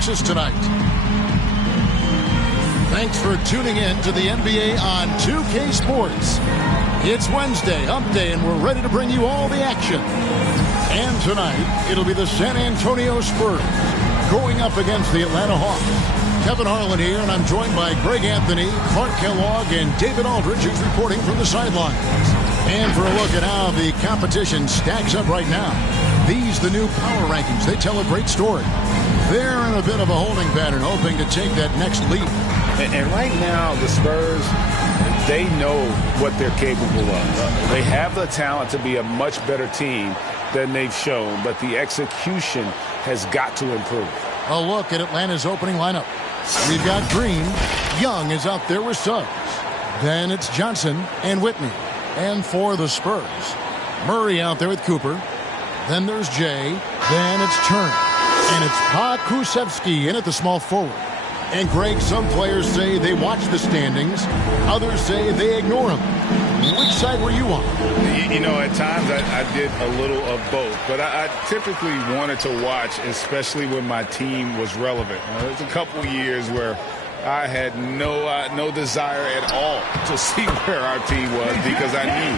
Texas tonight. Thanks for tuning in to the NBA on 2K Sports. It's Wednesday, hump day, and we're ready to bring you all the action. And tonight, it'll be the San Antonio Spurs going up against the Atlanta Hawks. Kevin Harlan here, and I'm joined by Greg Anthony, Clark Kellogg, and David Aldridge, who's reporting from the sidelines. And for a look at how the competition stacks up right now, these, the new power rankings, they tell a great story. They're in a bit of a holding pattern, hoping to take that next leap. And right now, the Spurs, they know what they're capable of. They have the talent to be a much better team than they've shown, but the execution has got to improve. A look at Atlanta's opening lineup. We've got Green. Young is out there with Suggs. Then it's Johnson and Whitney. And for the Spurs, Murray out there with Cooper. Then there's Jay. Then it's Turner. And it's Pokusevski in at the small forward. And Greg, some players say they watch the standings. Others say they ignore them. Which side were you on? You know, at times I did a little of both, but I typically wanted to watch, especially when my team was relevant. There's a couple years where I had no desire at all to see where our team was because I knew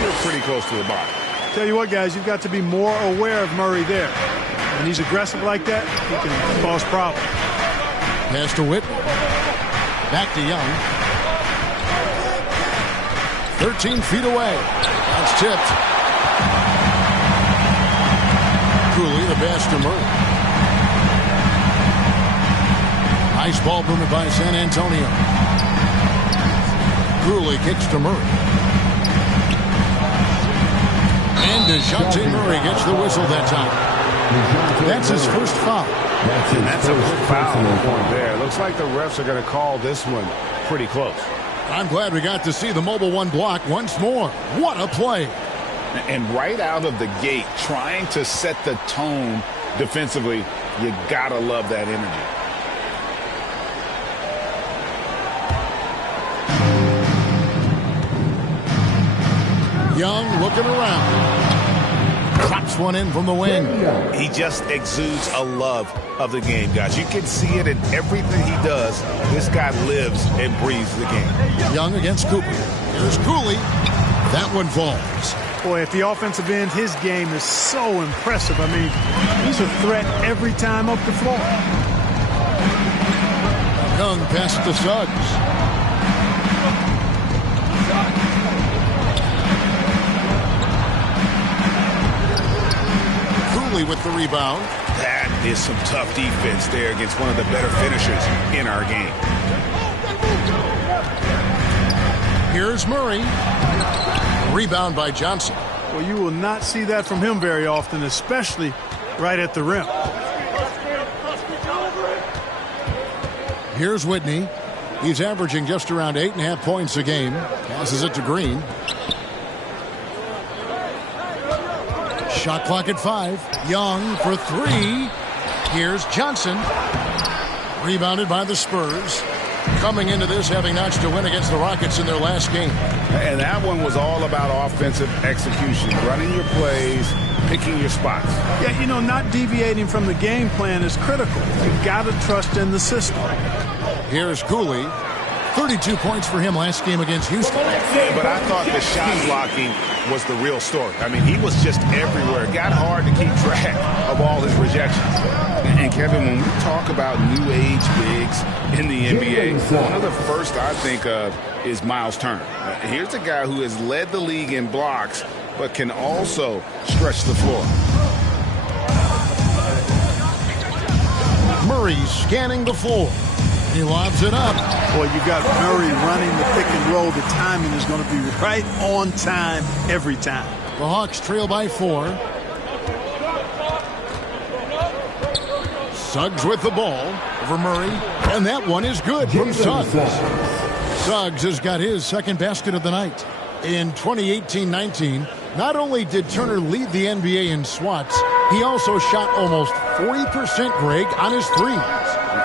we were pretty close to the bottom. Tell you what, guys, you've got to be more aware of Murray there. When he's aggressive like that, he can cause problems. Pass to Whitney. Back to Young. 13 feet away. That's tipped. Cooley, the pass to Murray. Nice ball movement by San Antonio. Cooley kicks to Murray. And DeJounte Murray gets the whistle that time. That's his first foul. And that's a quick foul there. Looks like the refs are going to call this one pretty close. I'm glad we got to see the mobile one block once more. What a play. And right out of the gate, trying to set the tone defensively, you got to love that energy. Young looking around. Drops one in from the wing. He just exudes a love of the game, guys. You can see it in everything he does. This guy lives and breathes the game. Young against Cooper. Here's Cooley. That one falls. Boy, at the offensive end, his game is so impressive. I mean, he's a threat every time up the floor. Young passes to Suggs. With the rebound. That is some tough defense there against one of the better finishers in our game. Here's Murray. Rebound by Johnson. Well, you will not see that from him very often, especially right at the rim. Here's Whitney. He's averaging just around 8.5 points a game. Passes it to Green. Shot clock at 5. Young for 3. Here's Johnson. Rebounded by the Spurs. Coming into this having notched a win against the Rockets in their last game. And that one was all about offensive execution. Running your plays, picking your spots. Yeah, you know, not deviating from the game plan is critical. You've got to trust in the system. Here's Cooley. 32 points for him last game against Houston. Yeah, but I thought the shot blocking was the real story. I mean, he was just everywhere. It got hard to keep track of all his rejections. And Kevin, when we talk about new age bigs in the NBA, one of the first I think of is Miles Turner. Here's a guy who has led the league in blocks, but can also stretch the floor. Murray scanning the floor. He lobs it up. Boy, you got Murray running the pick and roll. The timing is going to be right on time every time. The Hawks trail by 4. Suggs with the ball over Murray. And that one is good from Suggs. Suggs has got his second basket of the night. In 2018-19, not only did Turner lead the NBA in swats, he also shot almost 40%, Greg, on his threes.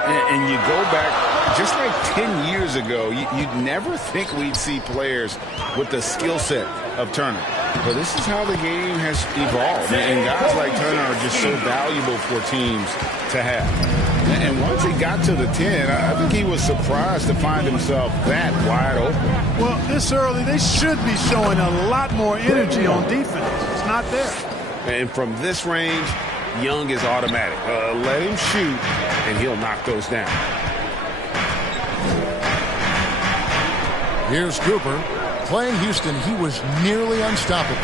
And you go back just like 10 years ago, you'd never think we'd see players with the skill set of Turner. But this is how the game has evolved. And guys like Turner are just so valuable for teams to have. And once he got to the 10, I think he was surprised to find himself that wide open. Well, this early, they should be showing a lot more energy on defense. It's not there. And from this range, Young is automatic. Let him shoot, and he'll knock those down. Here's Cooper. Playing Houston, he was nearly unstoppable.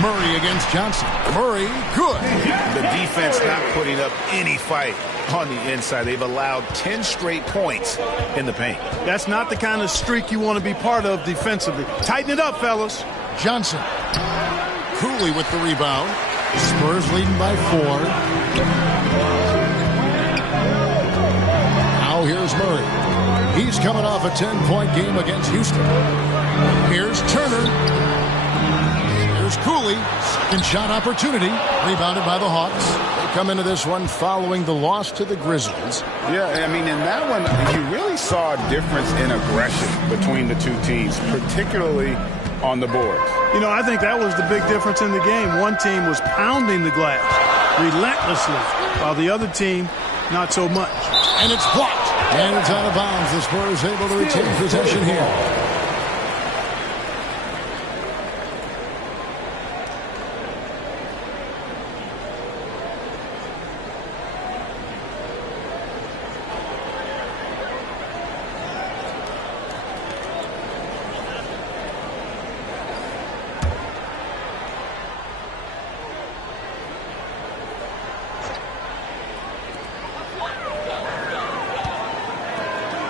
Murray against Johnson. Murray, good. The defense not putting up any fight on the inside. They've allowed 10 straight points in the paint. That's not the kind of streak you want to be part of defensively. Tighten it up, fellas. Johnson. Cooley with the rebound. Spurs leading by 4. Now here's Murray. He's coming off a 10-point game against Houston. Here's Turner. Here's Cooley. Second shot opportunity. Rebounded by the Hawks. They come into this one following the loss to the Grizzlies. Yeah, I mean, in that one, you really saw a difference in aggression between the two teams, particularly on the boards. You know, I think that was the big difference in the game. One team was pounding the glass relentlessly, while the other team, not so much. And it's blocked. And it's out of bounds. The Spurs able to retain possession here.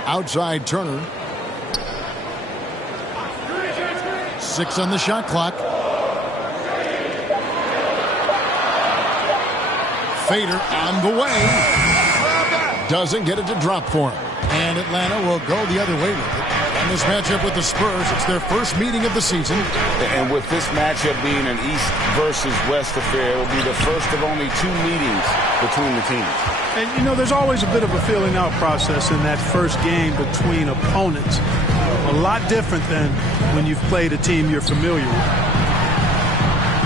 Outside Turner. 6 on the shot clock. Fader on the way. Doesn't get it to drop for him. And Atlanta will go the other way with it. And this matchup with the Spurs, it's their first meeting of the season. And with this matchup being an East versus West affair, it will be the first of only 2 meetings between the teams. And, you know, there's always a bit of a feeling out process in that first game between opponents. A lot different than when you've played a team you're familiar with.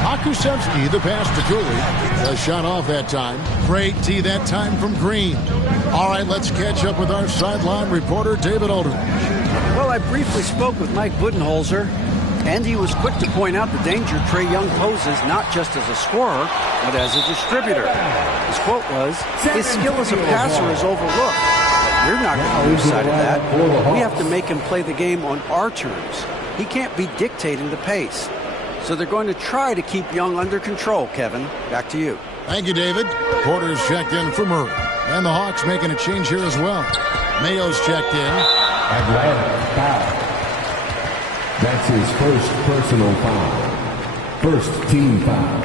Pakusevsky, the pass to Cooley. A shot off that time. Great tee that time from Green. All right, let's catch up with our sideline reporter, David Aldridge. Well, I briefly spoke with Mike Budenholzer, and he was quick to point out the danger Trae Young poses not just as a scorer, but as a distributor. His quote was, "His skill as a passer is overlooked. We're not going to lose sight of that. We have to make him play the game on our terms. He can't be dictating the pace." So they're going to try to keep Young under control, Kevin. Back to you. Thank you, David. Porter's checked in for Murray. And the Hawks making a change here as well. Mayo's checked in. Atlanta foul. That's his first personal foul. First team foul.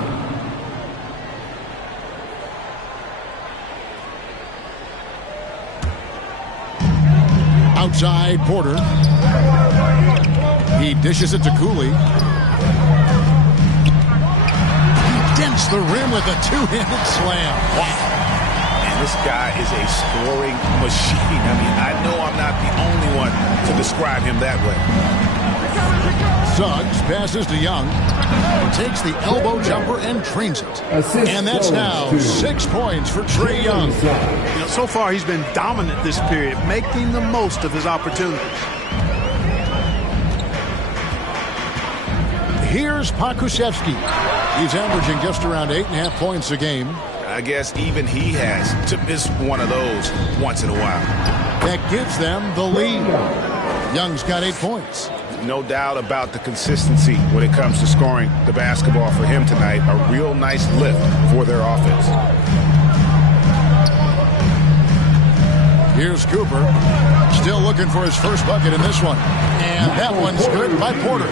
Outside Porter. He dishes it to Cooley. He dents the rim with a 2-handed slam. Wow. And this guy is a scoring machine. I mean, I know I'm not the only one to describe him that way. Suggs passes to Young. He takes the elbow jumper and trains it. And that's now 6 points for Trae Young. You know, so far he's been dominant this period, making the most of his opportunities. Here's Pakusevsky. He's averaging just around 8.5 points a game. I guess even he has to miss one of those once in a while. That gives them the lead. Young's got 8 points. No doubt about the consistency when it comes to scoring the basketball for him tonight. A real nice lift for their offense. Here's Cooper. Still looking for his first bucket in this one. And that one's good by Porter.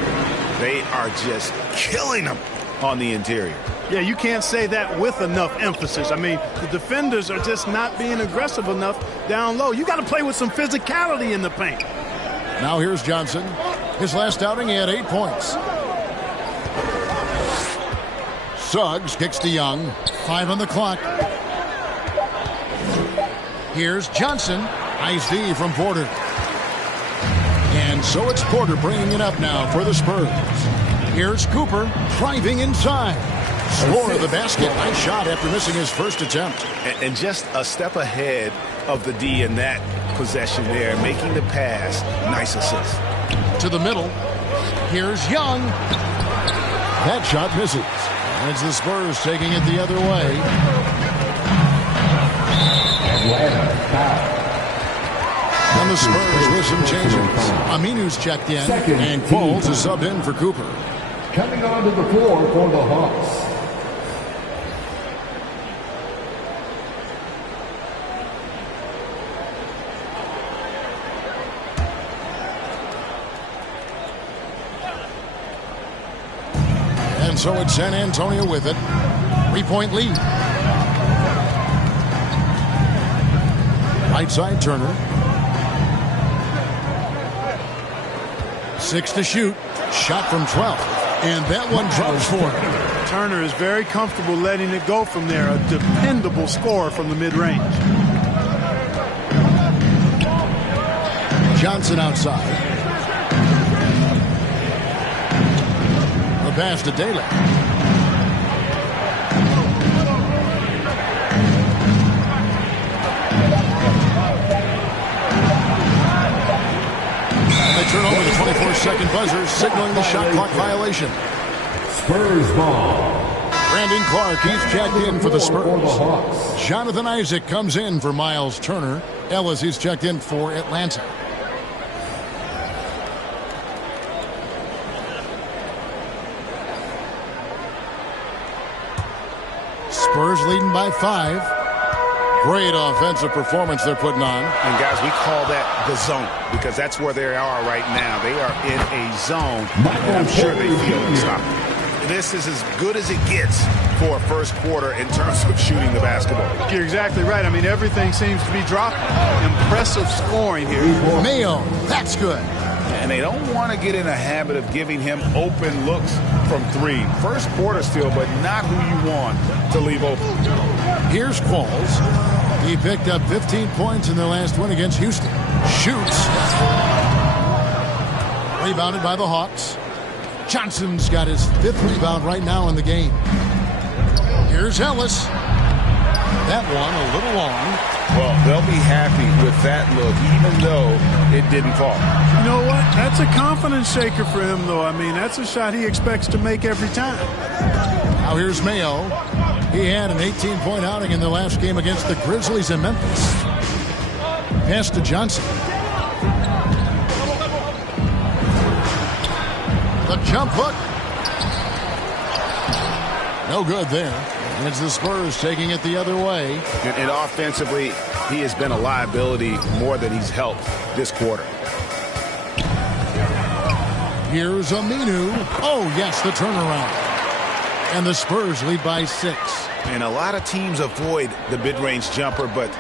They are just killing them on the interior. Yeah, you can't say that with enough emphasis. I mean, the defenders are just not being aggressive enough down low. You got to play with some physicality in the paint. Now here's Johnson. His last outing, he had 8 points. Suggs kicks to Young. 5 on the clock. Here's Johnson. Nice D from Porter. And so it's Porter bringing it up now for the Spurs. Here's Cooper driving inside. Score of the basket. Nice shot after missing his first attempt. And just a step ahead of the D in that possession there, making the pass. Nice assist. To the middle. Here's Young. That shot misses. And it's the Spurs taking it the other way. And the Spurs with some changes. Aminu's checked in, and Qualls is subbed in for Cooper. Coming onto the floor for the Hawks. And so it's San Antonio with it. 3-point lead. Right side Turner. 6 to shoot. Shot from 12. And that one drops for him. Turner is very comfortable letting it go from there. A dependable scorer from the mid-range. Johnson outside. The pass to Daly. And they turn over the 24-second buzzer, signaling the shot clock violation. Spurs ball. Brandon Clark, he's checked in for the Spurs. Jonathan Isaac comes in for Miles Turner. Ellis, he's checked in for Atlanta. Spurs leading by 5. Great offensive performance they're putting on. And guys, we call that the zone because that's where they are right now. They are in a zone, and I'm sure they feel unstoppable. This is as good as it gets for a first quarter in terms of shooting the basketball. You're exactly right. I mean, everything seems to be dropping. Impressive scoring here. Mayo, that's good. And they don't want to get in a habit of giving him open looks from 3. First quarter still, but not who you want to leave open. Here's Qualls. He picked up 15 points in their last win against Houston. Shoots. Rebounded by the Hawks. Johnson's got his 5th rebound right now in the game. Here's Ellis. That one a little long. Well, they'll be happy with that look, even though it didn't fall. You know what? That's a confidence shaker for him, though. I mean, that's a shot he expects to make every time. Now here's Mayo. He had an 18-point outing in their last game against the Grizzlies in Memphis. Pass to Johnson. The jump hook. No good there. And it's the Spurs taking it the other way. And offensively, he has been a liability more than he's helped this quarter. Here's Aminu. Oh, yes, the turnaround. And the Spurs lead by 6. And a lot of teams avoid the mid-range jumper, but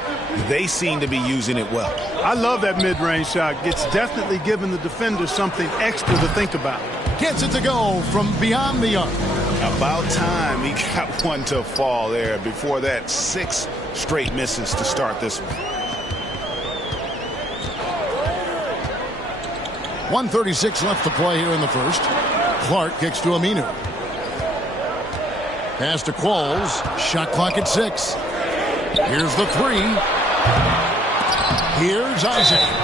they seem to be using it well. I love that mid-range shot. It's definitely giving the defender something extra to think about. Gets it to go from beyond the arc. About time he got one to fall there. Before that, 6 straight misses to start this one. 1:36 left to play here in the first. Clark kicks to Aminu. Pass to Qualls. Shot clock at 6. Here's the 3. Here's Isaac.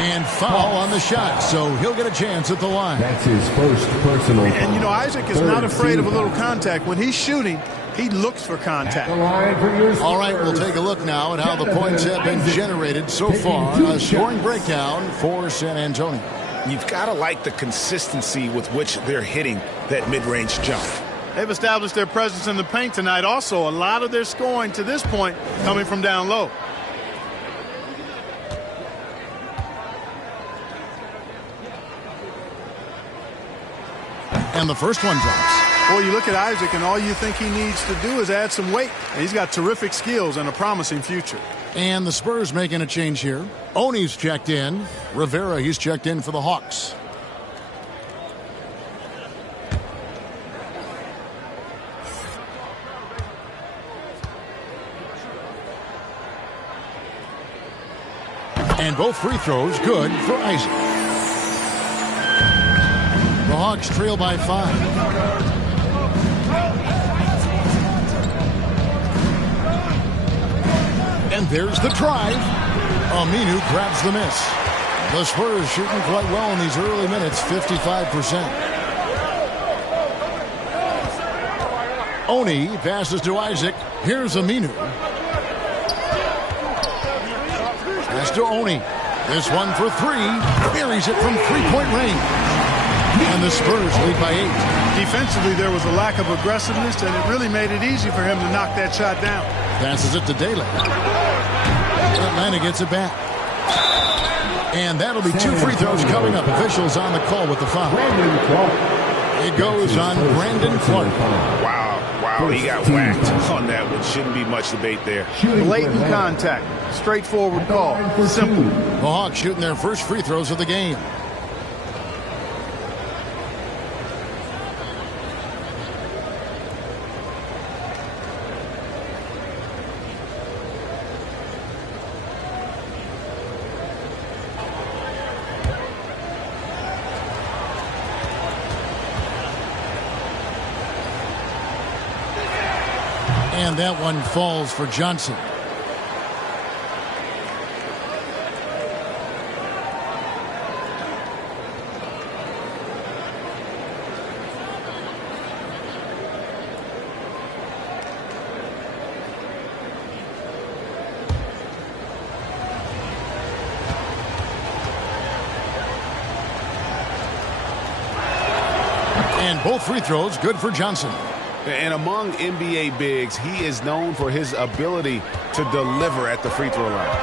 And foul on the shot, so he'll get a chance at the line. That's his first personal foul. And, you know, Isaac is not afraid of a little contact. When he's shooting, he looks for contact. All right, we'll take a look now at how the points have been generated so far. A scoring breakdown for San Antonio. You've got to like the consistency with which they're hitting that mid-range jump. They've established their presence in the paint tonight. Also, a lot of their scoring to this point coming from down low. And the first one drops. Boy, you look at Isaac, and all you think he needs to do is add some weight. And he's got terrific skills and a promising future. And the Spurs making a change here. Oni's checked in. Rivera, he's checked in for the Hawks. And both free throws good for Isaac. The Hawks trail by 5. And there's the drive. Aminu grabs the miss. The Spurs shooting quite well in these early minutes, 55%. Oni passes to Isaac. Here's Aminu. Pass to Oni. This one for three. Buries it from three-point range. And the Spurs lead by 8. Defensively, there was a lack of aggressiveness, and it really made it easy for him to knock that shot down. Passes it to Daly. Atlanta gets it back. And that'll be 2 free throws coming up. Officials on the call with the foul. It goes on Brandon Clark. Wow, he got whacked on that one. Shouldn't be much debate there. Blatant contact. Straightforward call. Simple. The Hawks shooting their first free throws of the game. And that one falls for Johnson. And both free throws good for Johnson. And among NBA bigs, he is known for his ability to deliver at the free throw line.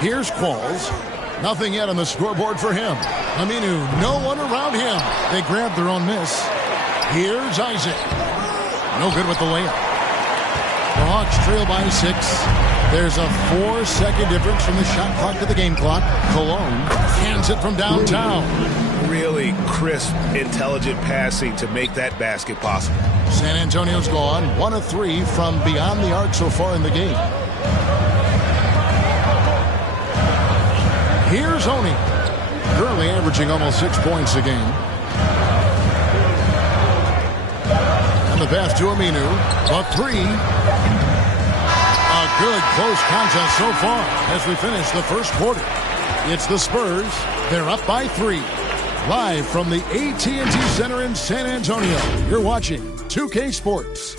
Here's Qualls. Nothing yet on the scoreboard for him. Aminu, no one around him. They grabbed their own miss. Here's Isaac. No good with the layup. The Hawks trail by 6. There's a 4-second difference from the shot clock to the game clock. Cologne hands it from downtown. Really crisp, intelligent passing to make that basket possible. San Antonio's gone 1 of 3 from beyond the arc so far in the game. Here's Oni. Currently averaging almost 6 points a game. And the pass to Aminu. A 3. A good close contest so far as we finish the first quarter. It's the Spurs. They're up by 3. Live from the AT&T Center in San Antonio, you're watching 2K Sports.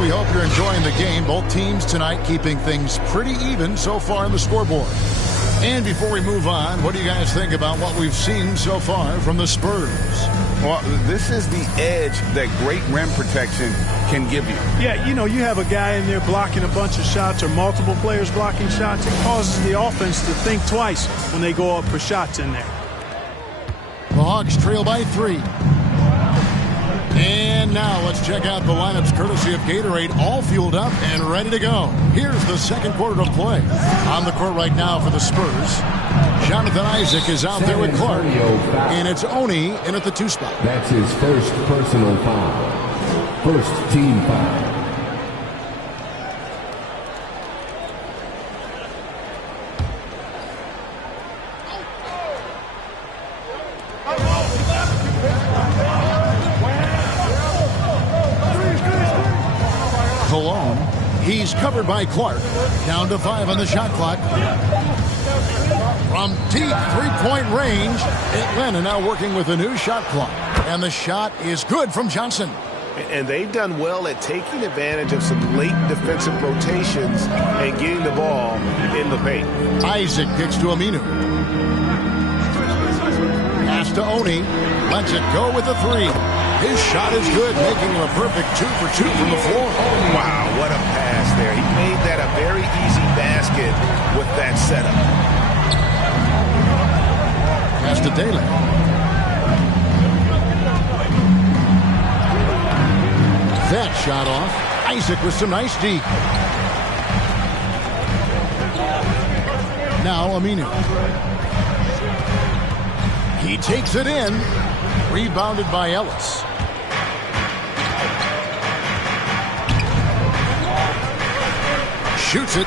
We hope you're enjoying the game. Both teams tonight keeping things pretty even so far on the scoreboard. And before we move on, what do you guys think about what we've seen so far from the Spurs? Well, this is the edge that great rim protection can give you. Yeah, you know, you have a guy in there blocking a bunch of shots or multiple players blocking shots. It causes the offense to think twice when they go up for shots in there. The Hawks trail by 3. And now let's check out the lineups courtesy of Gatorade, all fueled up and ready to go. Here's the second quarter of play. On the court right now for the Spurs, Jonathan Isaac is out there with Clark. And it's Oni in at the 2 spot. That's his first personal foul. First team foul. Cologne, he's covered by Clark. Down to 5 on the shot clock. From deep three-point range, Atlanta now working with a new shot clock. And the shot is good from Johnson. And they've done well at taking advantage of some late defensive rotations and getting the ball in the paint. Isaac kicks to Aminu. Pass to Oni. Lets it go with a 3. His shot is good, making him a perfect 2 for 2 from the floor. Wow, what a pass there. He made that a very easy basket with that setup. Pass to Daly. that shot off. Isaac with some nice D. Now Aminu. He takes it in. Rebounded by Ellis. Shoots it.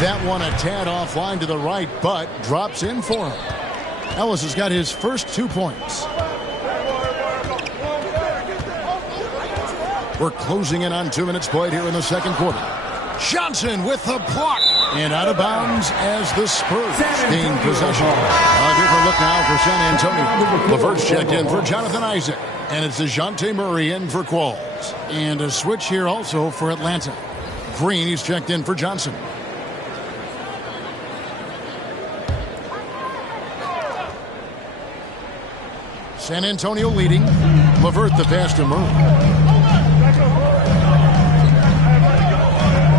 That one a tad offline to the right, but drops in for him. Ellis has got his first 2 points. We're closing in on 2 minutes played here in the second quarter. Johnson with the block. And out of bounds as the Spurs gain possession. A different look now for San Antonio. LeVert's checked in for Jonathan Isaac. And it's DeJounte Murray in for Qualls. And a switch here also for Atlanta. Green, he's checked in for Johnson. San Antonio leading. LeVert the pass to Murray.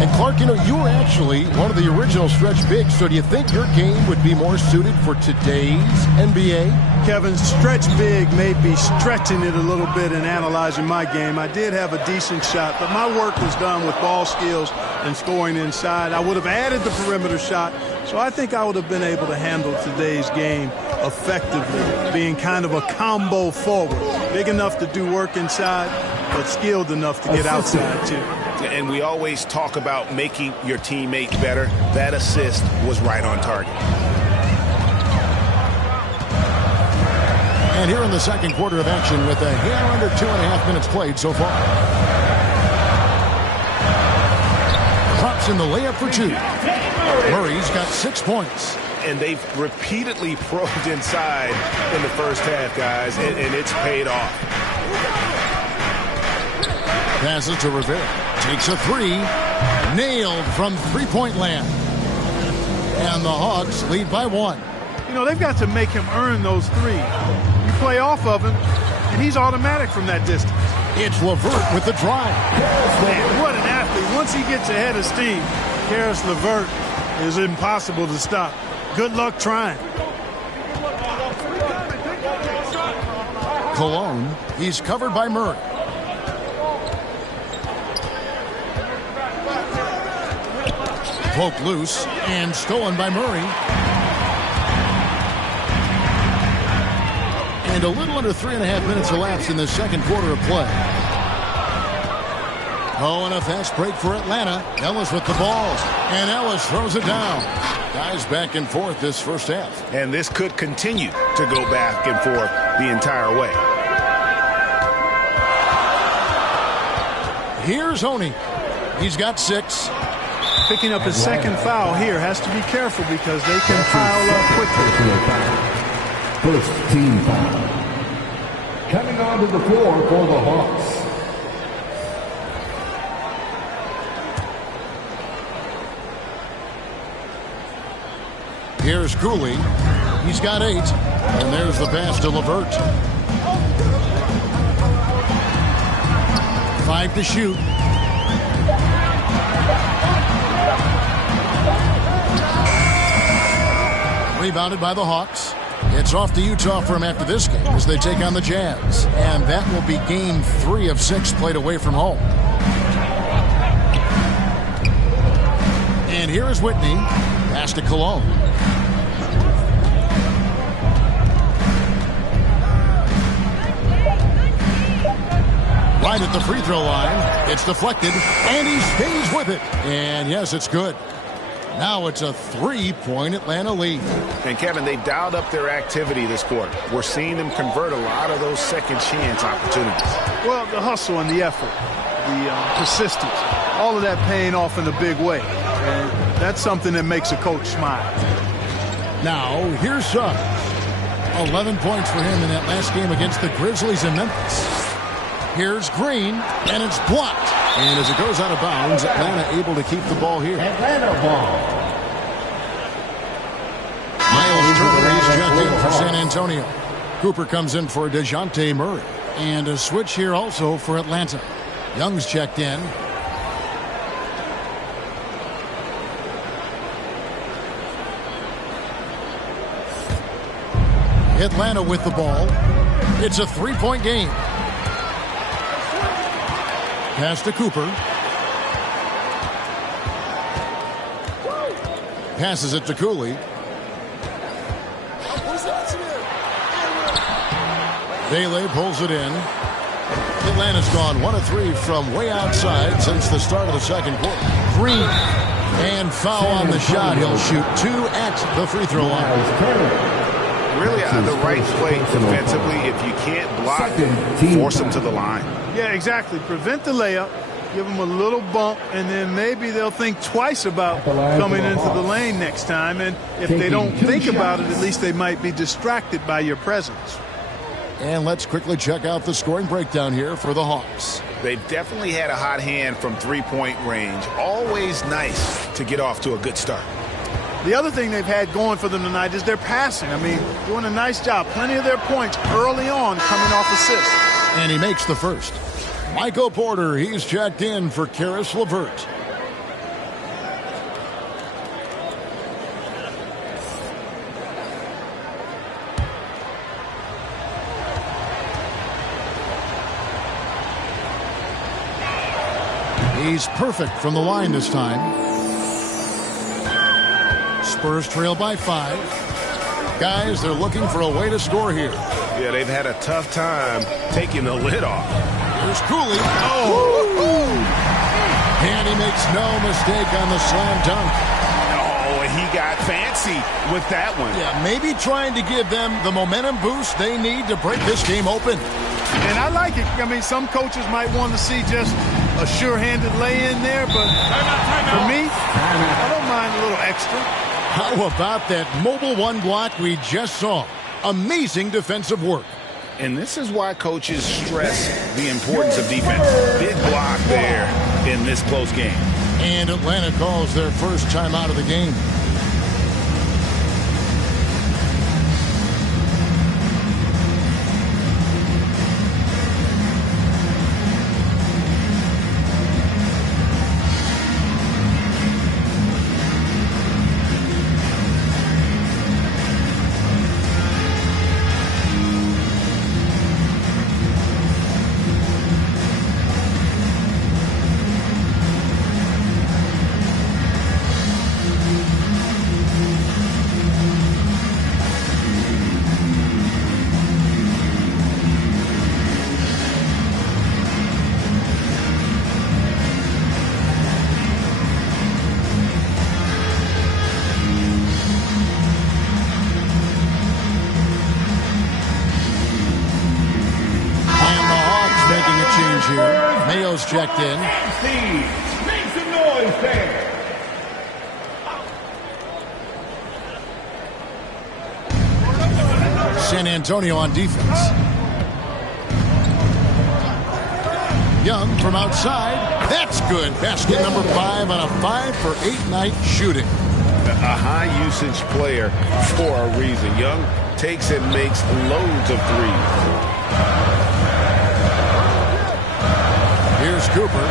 And Clark, you know, you were actually one of the original stretch bigs, so do you think your game would be more suited for today's NBA? Kevin, stretch big may be stretching it a little bit in analyzing my game. I did have a decent shot, but my work was done with ball skills and scoring inside. I would have added the perimeter shot, so I think I would have been able to handle today's game effectively, being kind of a combo forward. Big enough to do work inside, but skilled enough to get outside, too. And we always talk about making your teammate better. That assist was right on target. And here in the second quarter of action with a hair under 2.5 minutes played so far. Drops in the layup for 2. Murray's got 6 points. And they've repeatedly probed inside in the first half, guys, and it's paid off. Passes to Rivera. Takes a 3. Nailed from three-point land. And the Hawks lead by 1. You know, they've got to make him earn those threes. You play off of him, and he's automatic from that distance. It's LeVert with the drive. Man, what an athlete. Once he gets ahead of steam, Karis LeVert is impossible to stop. Good luck trying. Cologne, he's covered by Murray. Poked loose and stolen by Murray. And a little under 3.5 minutes elapsed in the second quarter of play. Oh, and a fast break for Atlanta. Ellis with the balls. And Ellis throws it down. Guys back and forth this first half. And this could continue to go back and forth the entire way. Here's Honey. He's got 6. Picking up his second foul here. Has to be careful because they can pile up quickly. First team foul. Coming onto the floor for the Hawks. Here's Cooley. He's got 8. And there's the pass to LeVert. 5 to shoot. Rebounded by the Hawks. It's off to Utah for him after this game as they take on the Jazz. And that will be game 3 of 6 played away from home. And here is Whitney. Pass to Cologne. Right at the free throw line. It's deflected, and he stays with it. And yes, it's good. Now it's a 3-point Atlanta lead. And Kevin, they've dialed up their activity this quarter. We're seeing them convert a lot of those second chance opportunities. Well, the hustle and the effort, the persistence, all of that paying off in a big way. And that's something that makes a coach smile. Now, here's Suggs. 11 points for him in that last game against the Grizzlies in Memphis. Here's Green, and it's blocked. And as it goes out of bounds, Atlanta able to keep the ball here. Atlanta ball. Miles Turner is checked in for San Antonio. Cooper comes in for DeJounte Murray. And a switch here also for Atlanta. Young's checked in. Atlanta with the ball. It's a 3-point game. Pass to Cooper. Passes it to Cooley. Bailey pulls it in. Atlanta's gone 1 of 3 from way outside since the start of the second quarter. Green. And foul on the shot. He'll shoot 2 at the free throw line. Really the right play defensively. If you can't block, force them to the line. Yeah, exactly. Prevent the layup. Give them a little bump, and then maybe they'll think twice about coming into the lane next time. And if they don't think about it, at least they might be distracted by your presence. And let's quickly check out the scoring breakdown here for the Hawks. They've definitely had a hot hand from three-point range. Always nice to get off to a good start. The other thing they've had going for them tonight is their passing. I mean, doing a nice job. Plenty of their points early on coming off assists. And he makes the first. Michael Porter, he's checked in for Karis LeVert. He's perfect from the line this time. Spurs trail by 5. Guys, they're looking for a way to score here. Yeah, they've had a tough time taking the lid off. Here's Cooley. Oh! And he makes no mistake on the slam dunk. Oh, and he got fancy with that one. Yeah, maybe trying to give them the momentum boost they need to break this game open. And I like it. I mean, some coaches might want to see just a sure-handed lay-in there, but for me, I don't mind a little extra. How about that mobile one block we just saw? Amazing defensive work. And this is why coaches stress the importance of defense. Big block there in this close game. And Atlanta calls their first time out of the game. Mayo's checked in. Make some noise there. San Antonio on defense. Young from outside. That's good. Basket number 5 on a 5-for-8 night shooting. A high-usage player for a reason. Young takes and makes loads of threes. Here's Cooper.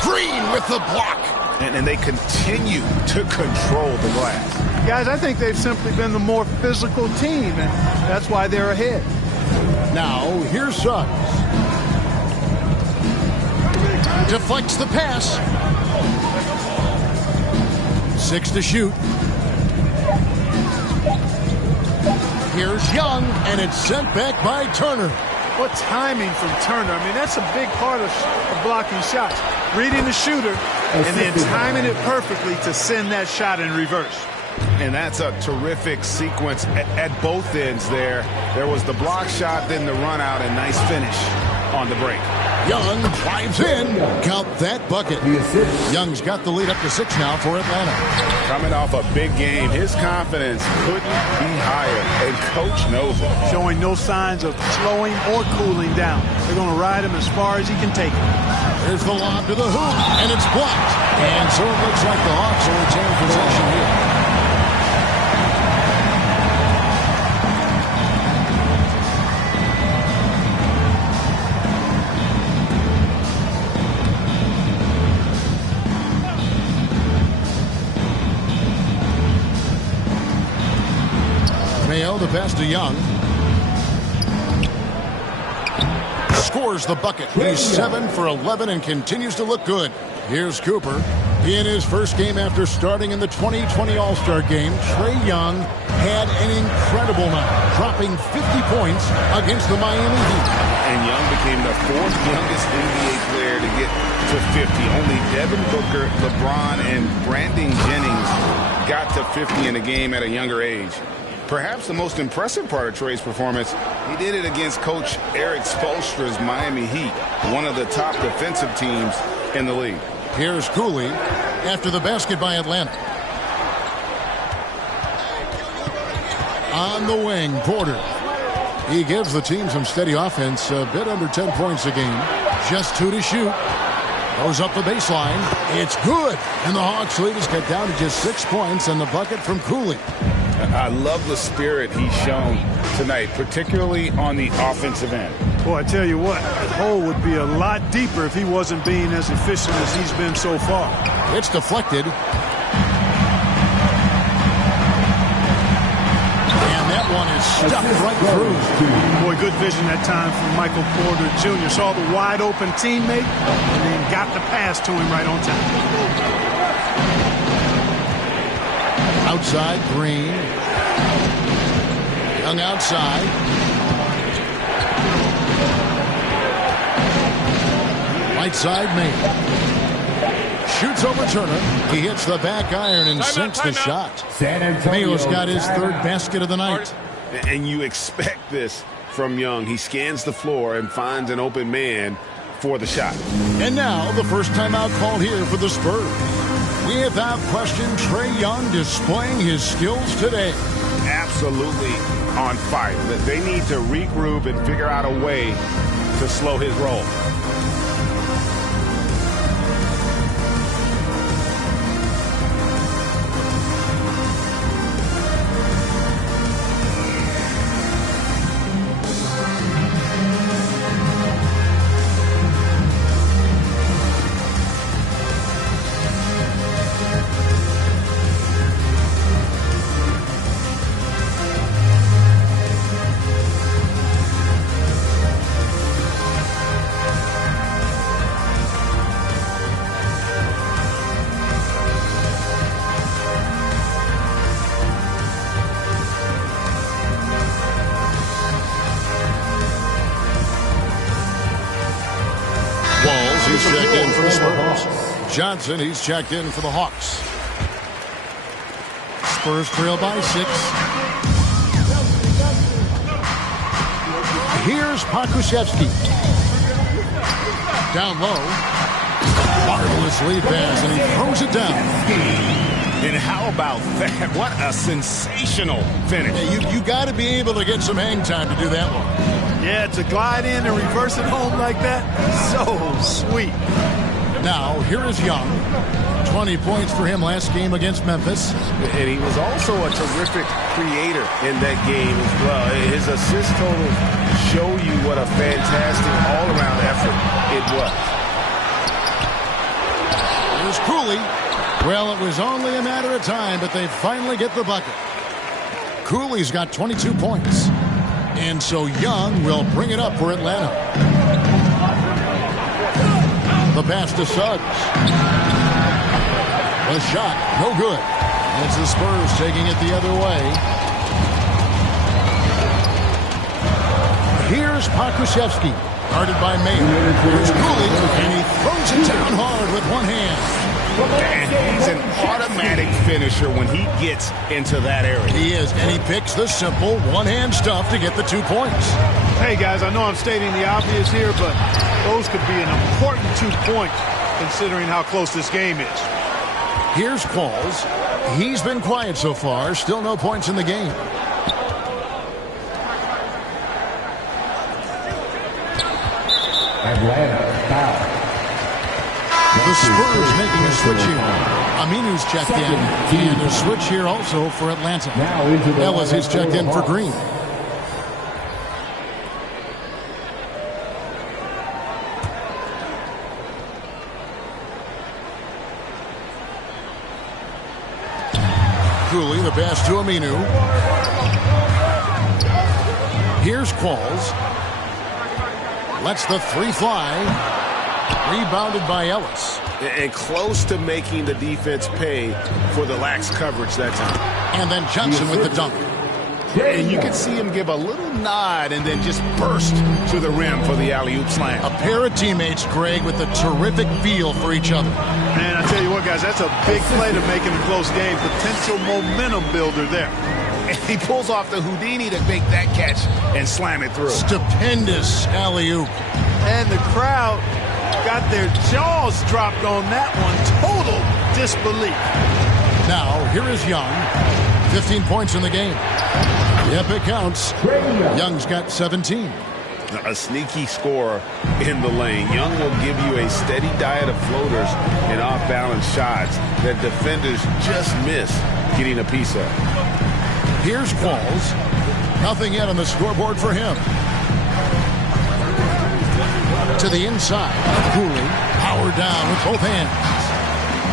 Green with the block. And they continue to control the glass. Guys, I think they've simply been the more physical team, and that's why they're ahead. Now, here's Suggs. Deflects the pass. 6 to shoot. Here's Young, and it's sent back by Turner. What timing from Turner. I mean, that's a big part of blocking shots. Reading the shooter and then timing it perfectly to send that shot in reverse. And that's a terrific sequence at both ends there. There was the block shot, then the run out, and nice finish on the break. Young drives in. Count that bucket. Young's got the lead up to 6 now for Atlanta. Coming off a big game, his confidence couldn't be higher, and coach knows it. Showing no signs of slowing or cooling down. They're going to ride him as far as he can take it. Here's the lob to the hoop, and it's blocked. And so it looks like the Hawks will retain possession here. Mayo, the pass to Young. scores the bucket. He's 7 for 11 and continues to look good. Here's Cooper. In his first game after starting in the 2020 All-Star game, Trae Young had an incredible night, dropping 50 points against the Miami Heat. And Young became the 4th youngest NBA player to get to 50. Only Devin Booker, LeBron, and Brandon Jennings got to 50 in a game at a younger age. Perhaps the most impressive part of Trae's performance, he did it against Coach Eric Spoelstra's Miami Heat, one of the top defensive teams in the league. Here's Cooley after the basket by Atlanta. On the wing, Porter. He gives the team some steady offense, a bit under 10 points a game. Just 2 to shoot. Goes up the baseline. It's good. And the Hawks lead is cut down to just 6 points and the bucket from Cooley. I love the spirit he's shown tonight, particularly on the offensive end. Boy, I tell you what, the hole would be a lot deeper if he wasn't being as efficient as he's been so far. It's deflected. And that one is stuffed right through. Boy, good vision that time from Michael Porter Jr. Saw the wide open teammate and then got the pass to him right on time. Outside, Green. Young outside. Right side, May. Shoots over Turner. He hits the back iron and sinks the shot. Mayo's got his 3rd basket of the night. And you expect this from Young. He scans the floor and finds an open man for the shot. And now the first timeout called here for the Spurs. Without question, Trae Young displaying his skills today. Absolutely on fire. They need to regroup and figure out a way to slow his roll. He's checked in for the Spurs. Johnson, he's checked in for the Hawks. Spurs trail by 6. Here's Pokusevski. Down low. Marvelous lead pass, and he throws it down. And how about that? What a sensational finish. Yeah, you got to be able to get some hang time to do that one. Yeah, to glide in and reverse it home like that, so sweet. Now, here is Young. 20 points for him last game against Memphis. And he was also a terrific creator in that game as well. His assist totals show you what a fantastic all-around effort it was. Here's Cooley. Well, it was only a matter of time, but they finally get the bucket. Cooley's got 22 points. And so Young will bring it up for Atlanta. The pass to Suggs. The shot, no good. It's the Spurs taking it the other way. Here's Pokusevski, guarded by Mayo. Here's Cooley, and he throws it down hard with one hand. And he's an automatic finisher when he gets into that area. He is, and he picks the simple one-hand stuff to get the 2 points. Hey, guys, I know I'm stating the obvious here, but those could be an important 2 points considering how close this game is. Here's Qualls. He's been quiet so far. Still no points in the game. Atlanta foul. The Spurs making a switch here. Aminu's checked in. And a switch here also for Atlanta. Ellis is checked in for Green. Cooley, the pass to Aminu. Here's Qualls. Lets the three fly. Rebounded by Ellis. And close to making the defense pay for the lax coverage that time. And then Johnson with the dunk. And you can see him give a little nod and then just burst to the rim for the alley-oop slam. A pair of teammates, Greg, with a terrific feel for each other. Man, I tell you what, guys, that's a big play to make in a close game. Potential momentum builder there. And he pulls off the Houdini to make that catch and slam it through. Stupendous alley-oop. And the crowd got their jaws dropped on that one. Total disbelief. Now, here is Young. 15 points in the game. Yep, it counts. Young's got 17. A sneaky scorer in the lane. Young will give you a steady diet of floaters and off-balance shots that defenders just miss getting a piece of. Here's Qualls. Nothing yet on the scoreboard for him. To the inside. Cooley. Power down with both hands.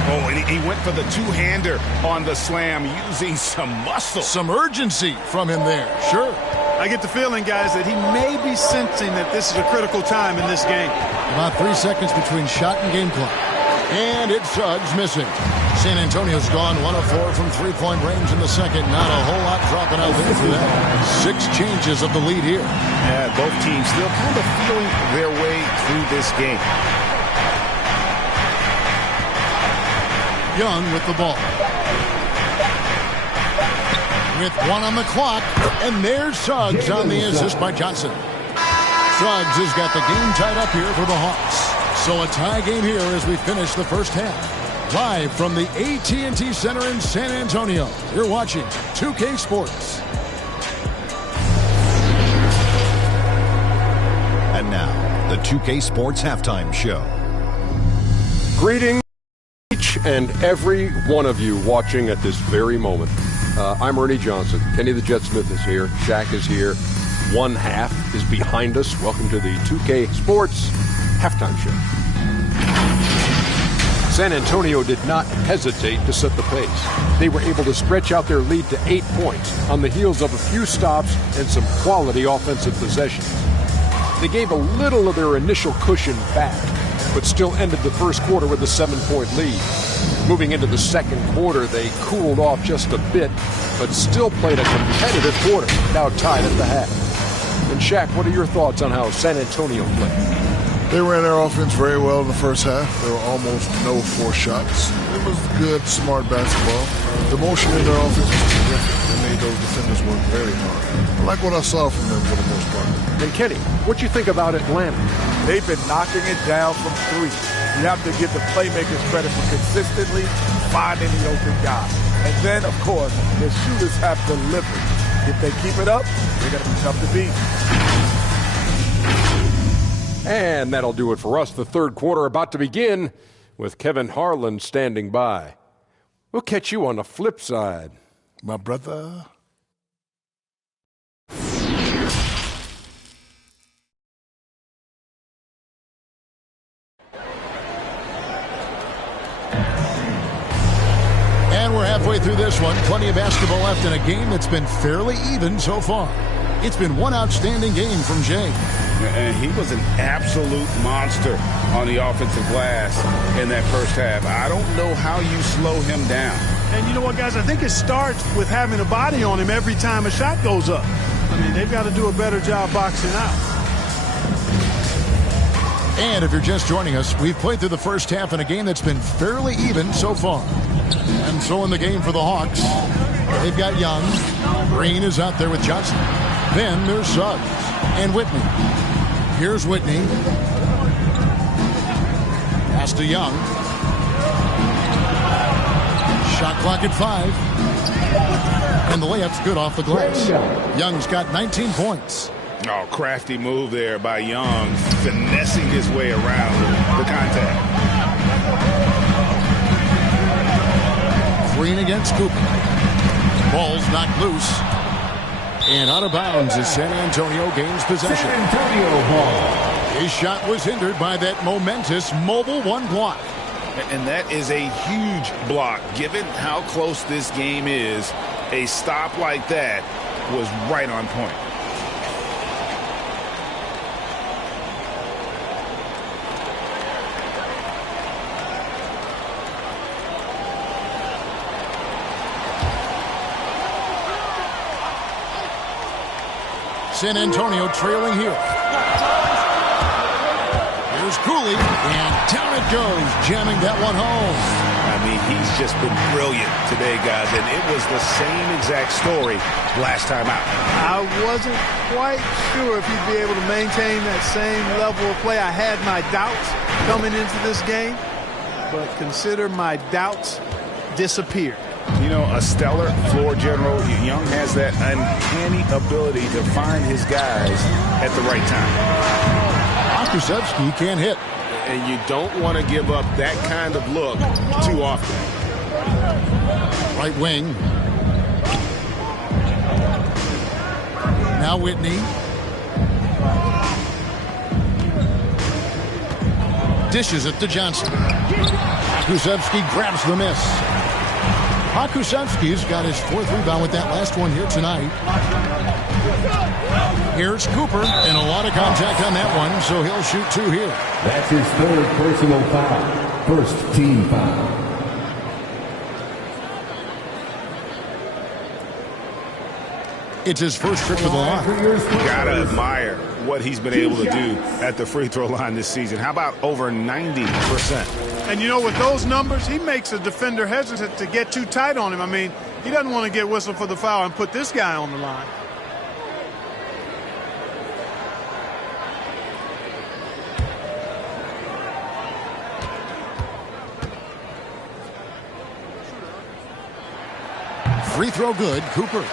Oh, and he went for the two-hander on the slam using some muscle. Some urgency from him there. Sure. I get the feeling, guys, that he may be sensing that this is a critical time in this game. About 3 seconds between shot and game clock. And it's Suggs missing. San Antonio's gone 1 of 4 from three-point range in the second. Not a whole lot dropping out there for that. 6 changes of the lead here. Yeah, both teams still kind of feeling their way through this game. Young with the ball. With 1 on the clock, and there's Suggs on the assist by Johnson. Suggs has got the game tied up here for the Hawks. So a tie game here as we finish the first half. Live from the AT&T Center in San Antonio, you're watching 2K Sports. And now, the 2K Sports Halftime Show. Greetings. Each and every one of you watching at this very moment. I'm Ernie Johnson. Kenny the Jet Smith is here. Shaq is here. One half is behind us. Welcome to the 2K Sports Halftime Show. San Antonio did not hesitate to set the pace. They were able to stretch out their lead to 8 points on the heels of a few stops and some quality offensive possessions. They gave a little of their initial cushion back, but still ended the first quarter with a 7-point lead. Moving into the second quarter, they cooled off just a bit, but still played a competitive quarter, now tied at the half. And Shaq, what are your thoughts on how San Antonio played? They ran their offense very well in the first half. There were almost no forced shots. It was good, smart basketball. The motion in their offense was terrific. They made those defenders work very hard. I like what I saw from them for the most part. And Kenny, what you think about Atlanta? They've been knocking it down from 3. You have to give the playmakers credit for consistently finding the open guy. And then, of course, the shooters have delivered. If they keep it up, they're going to be tough to beat. And that'll do it for us. The third quarter about to begin with Kevin Harlan standing by. We'll catch you on the flip side. My brother. And we're halfway through this one. Plenty of basketball left in a game that's been fairly even so far. It's been one outstanding game from Jay. And he was an absolute monster on the offensive glass in that first half. I don't know how you slow him down. And you know what, guys? I think it starts with having a body on him every time a shot goes up. I mean, they've got to do a better job boxing out. And if you're just joining us, we've played through the first half in a game that's been fairly even so far. And so in the game for the Hawks, they've got Young. Green is out there with Johnson. Then there's Suggs and Whitney. Here's Whitney. Pass to Young. Shot clock at 5. And the layup's good off the glass. Young's got 19 points. Oh, crafty move there by Young, finessing his way around the contact. Green against Cooper. Ball's knocked loose. And out of bounds as San Antonio gains possession. San Antonio ball. His shot was hindered by that momentous mobile 1 block. And that is a huge block. Given how close this game is, a stop like that was right on point. San Antonio trailing here. Here's Cooley, and down it goes, jamming that one home. I mean, he's just been brilliant today, guys, and it was the same exact story last time out. I wasn't quite sure if he'd be able to maintain that same level of play. I had my doubts coming into this game, but consider my doubts disappeared. You know, a stellar floor general. Young has that uncanny ability to find his guys at the right time. Pokusevski can't hit. And you don't want to give up that kind of look too often. Right wing. Now Whitney. Dishes it to Johnson. Pokusevski grabs the miss. Pokusevski's got his 4th rebound with that last one here tonight. Here's Cooper, and a lot of contact on that one, so he'll shoot 2 here. That's his 3rd personal foul. First team foul. It's his first trip to the line. Gotta admire what he's been able to do at the free throw line this season. How about over 90%? And you know, with those numbers, he makes a defender hesitant to get too tight on him. I mean, he doesn't want to get whistled for the foul and put this guy on the line. Free throw good, Cooper.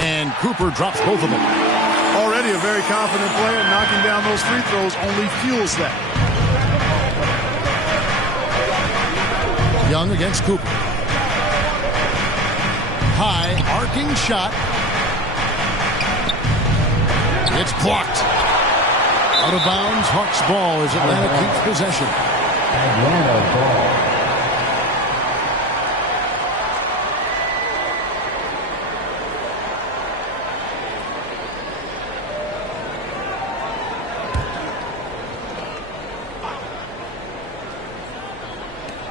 And Cooper drops both of them. Already a very confident player. Knocking down those free throws only fuels that. Young against Cooper. High, arcing shot. It's blocked. Out of bounds, Hawks ball as Atlanta keeps possession. Atlanta ball.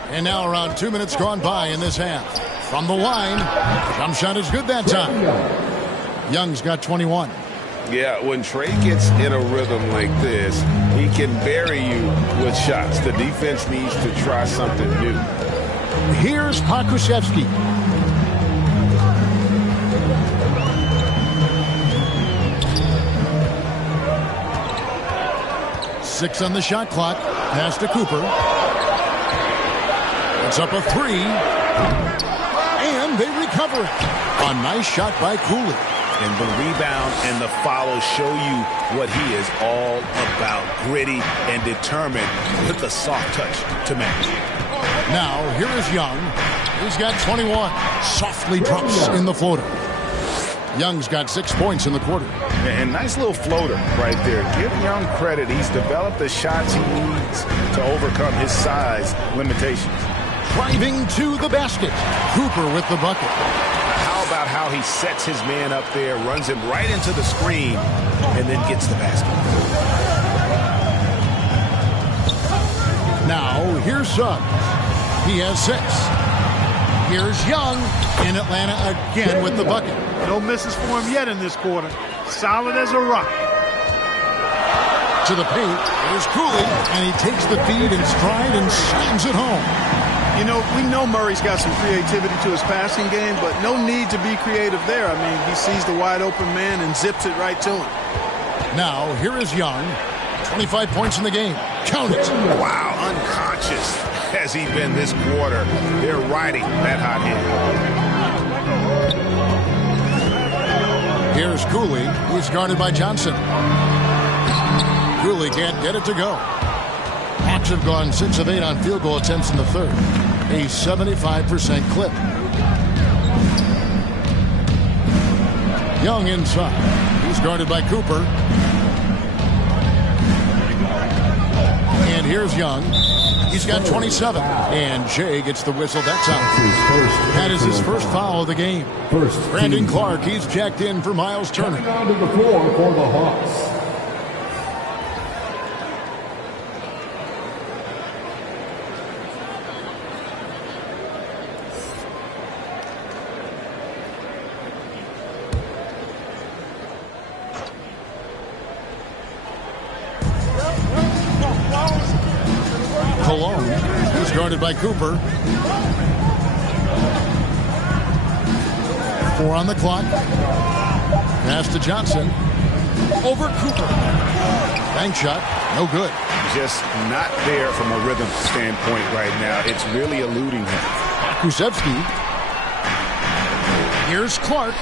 And now around 2 minutes gone by in this half. From the line, jump shot is good that time. Young's got 21. Yeah, when Trey gets in a rhythm like this, he can bury you with shots. The defense needs to try something new. Here's Pokusevski. Six on the shot clock. Pass to Cooper. It's up a 3. And they recover it. A nice shot by Cooley. And the rebound and the follow show you what he is all about. Gritty and determined with the soft touch to match. Now, here is Young. He's got 21. Softly drops in the floater. Young's got 6 points in the quarter. And nice little floater right there. Give Young credit. He's developed the shots he needs to overcome his size limitations. Driving to the basket. Cooper with the bucket. How about how he sets his man up there, runs him right into the screen, and then gets the basket. Now, here's Suggs. He has 6. Here's Young in Atlanta again with the bucket. No misses for him yet in this quarter. Solid as a rock. To the paint. Here's Cooley, and he takes the feed in stride and slams it home. You know, we know Murray's got some creativity to his passing game, but no need to be creative there. I mean, he sees the wide open man and zips it right to him. Now, here is Young. 25 points in the game. Count it. Wow, unconscious has he been this quarter. They're riding that hot hand. Here's Cooley. He's guarded by Johnson. Cooley can't get it to go. Hawks have gone 6 of 8 on field goal attempts in the third. A 75% clip. Young inside. He's guarded by Cooper. And here's Young. He's got 27. And Jay gets the whistle. That's out. That is his first foul of the game. Brandon Clark, he's checked in for Miles Turner. Coming onto the floor for the Hawks. Cologne, he's guarded by Cooper. 4 on the clock. Pass to Johnson. Over Cooper. Bank shot. No good. Just not there from a rhythm standpoint right now. It's really eluding him. Kusevsky. Here's Clark.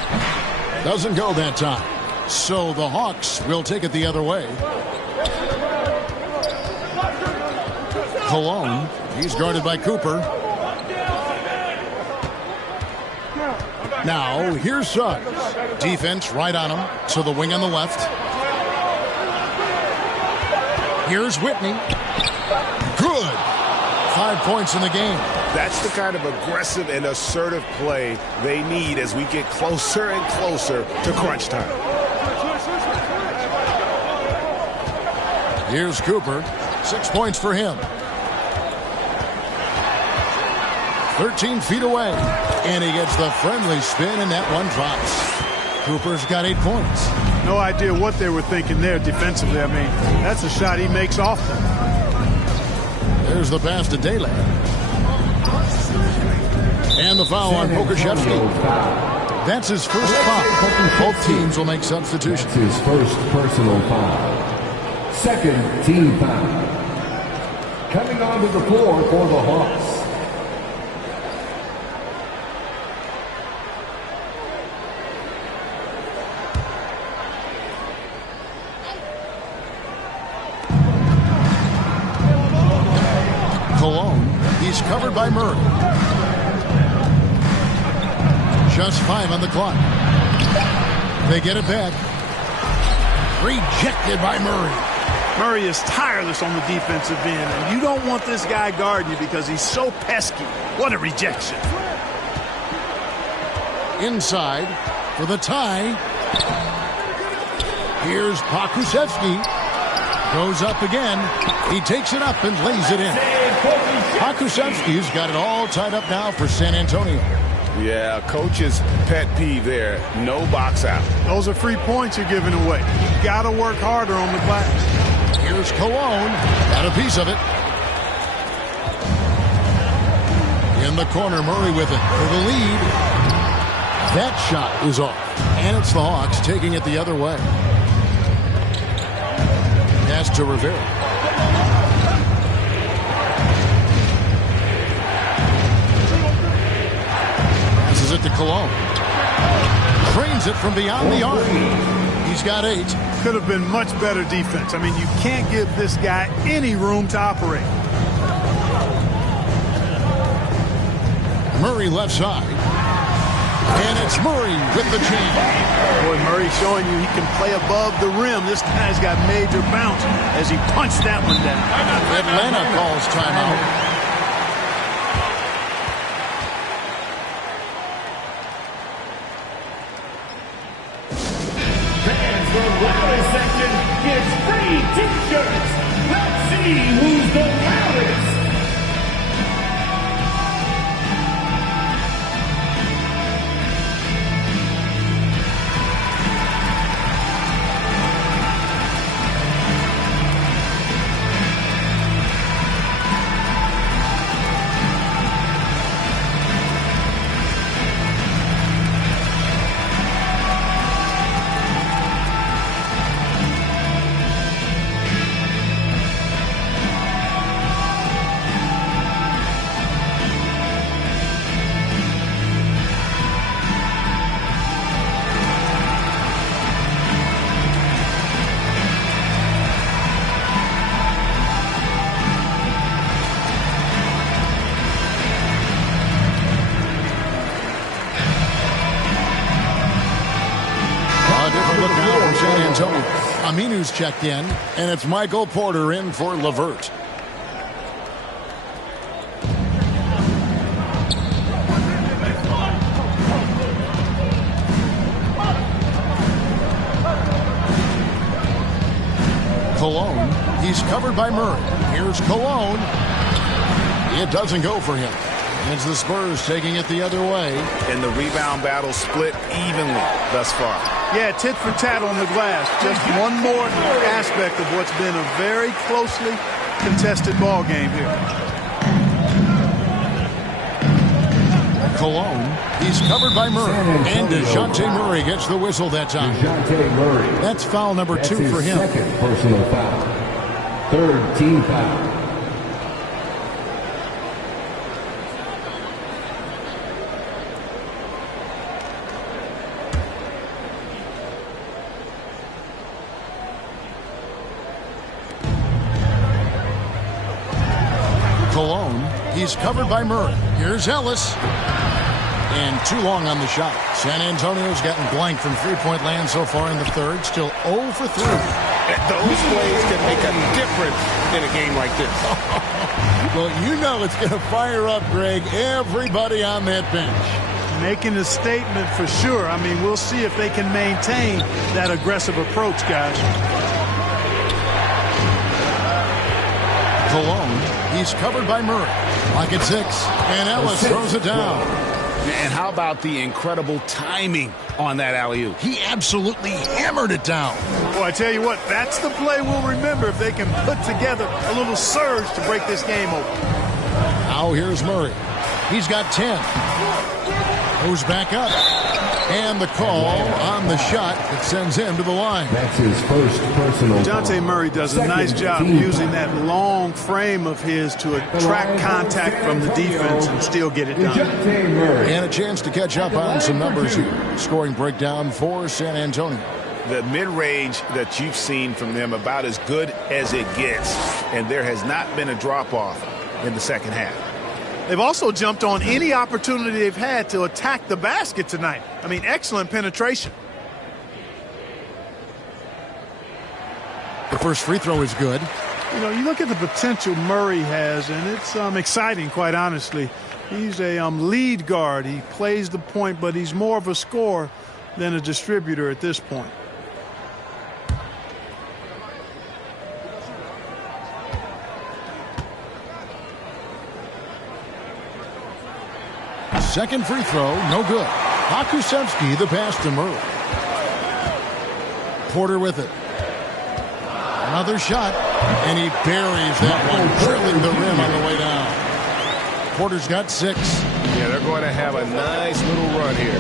Doesn't go that time. So the Hawks will take it the other way. Cologne. He's guarded by Cooper. Now, here's Suggs. Defense right on him. To the wing on the left. Here's Whitney. Good. 5 points in the game. That's the kind of aggressive and assertive play they need as we get closer and closer to crunch time. Here's Cooper. 6 points for him. 13 feet away. And he gets the friendly spin, and that one drops. Cooper's got 8 points. No idea what they were thinking there defensively. I mean, that's a shot he makes often. There's the pass to Dele. And the foul on Pokuševski. That's his first foul. Both teams will make substitutions. That's his first personal foul. Second team foul. Coming onto the floor for the Hawks. He's covered by Murray. Just 5 on the clock. They get it back. Rejected by Murray. Murray is tireless on the defensive end, and you don't want this guy guarding you because he's so pesky. What a rejection. Inside for the tie. Here's Pokuševski. Goes up again. He takes it up and lays it in. Pokuševski's got it all tied up now for San Antonio. Yeah, coach's pet peeve there. No box out. Those are free points you're giving away. You got to work harder on the glass. Here's Cologne. Got a piece of it. In the corner, Murray with it for the lead. That shot is off. And it's the Hawks taking it the other way. Pass to Rivera. Passes it to Cologne. Trains it from beyond the arc. He's got 8. Could have been much better defense. I mean, you can't give this guy any room to operate. Murray left side. And it's Murray with the change. Boy, Murray showing you he can play above the rim. This guy's got major bounce as he punched that one down. Atlanta calls timeout. Fans, the loudest section gets free T-shirts. Let's see who's the loudest. Aminu's checked in, and it's Michael Porter in for LeVert. Cologne. He's covered by Murray. Here's Cologne. It doesn't go for him. It's the Spurs taking it the other way. And the rebound battle split evenly thus far. Yeah, tit for tat on the glass. Just one more aspect of what's been a very closely contested ball game here. Cologne. He's covered by Murray. And DeJounte Murray gets the whistle that time. DeJounte Murray. That's foul number 2 for him. Second personal foul. Third team foul. Cologne. He's covered by Murray. Here's Ellis. And too long on the shot. San Antonio's gotten blank from three-point land so far in the third. Still 0 for 3. Those plays can make a difference in a game like this. Well, you know it's going to fire up, Greg, everybody on that bench. Making a statement for sure. I mean, we'll see if they can maintain that aggressive approach, guys. Cologne. He's covered by Murray. Lock at 6. And Ellis throws it down. And how about the incredible timing on that alley-oop? He absolutely hammered it down. Well, I tell you what, that's the play we'll remember if they can put together a little surge to break this game open. Now here's Murray. He's got 10. Goes back up. And the call on the shot that sends him to the line. That's his first personal foul. DeJounte Murray does a nice job using that long frame of his to attract contact from the defense and still get it done. And a chance to catch up on some numbers here. Scoring breakdown for San Antonio. The mid-range that you've seen from them about as good as it gets. And there has not been a drop-off in the second half. They've also jumped on any opportunity they've had to attack the basket tonight. I mean, excellent penetration. The first free throw is good. You know, you look at the potential Murray has, and it's exciting, quite honestly. He's a lead guard. He plays the point, but he's more of a scorer than a distributor at this point. Second free throw, no good. Pokusevski, the pass to Murray. Porter with it. Another shot, and he buries that one, drilling the rim on the way down. Porter's got 6. Yeah, they're going to have a nice little run here.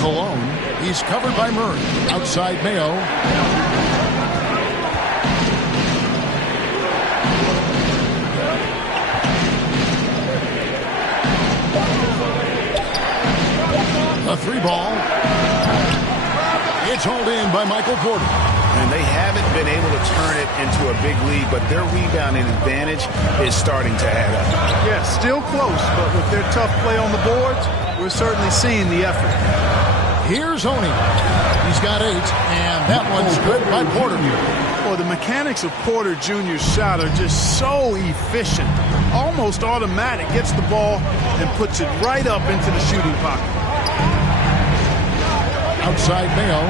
Cologne, he's covered by Murray. Outside Mayo. A 3-ball. It's hauled in by Michael Porter. And they haven't been able to turn it into a big lead, but their rebounding advantage is starting to add up. Yeah, still close, but with their tough play on the boards, we're certainly seeing the effort. Here's Honey. He's got 8, and that one's good by Porter. Well, the mechanics of Porter Jr.'s shot are just so efficient. Almost automatic. Gets the ball and puts it right up into the shooting pocket. Outside Mayo.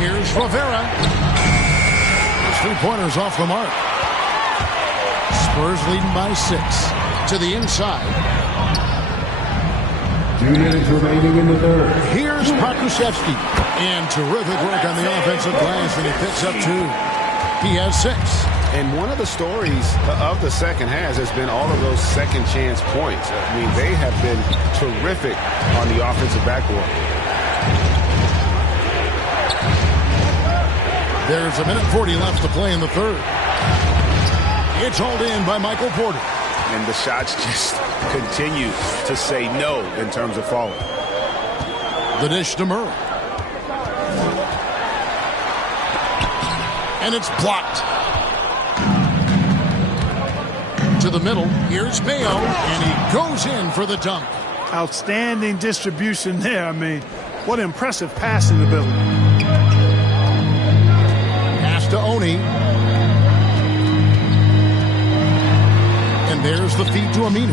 Here's Rivera. His 3-pointers off the mark. Spurs leading by 6. To the inside. 2 minutes remaining in the third. Here's Pokusevski. And terrific work on the offensive glass, and he picks up 2. He has 6. And one of the stories of the second half has been all of those second chance points. I mean, they have been terrific on the offensive backboard. There's 1:40 left to play in the third. It's hauled in by Michael Porter. And the shots just continue to say no in terms of falling. The dish to Murray. And it's blocked. To the middle. Here's Mayo. And he goes in for the dunk. Outstanding distribution there. I mean, what impressive passing ability. Pass to Oni. And there's the feed to Aminu.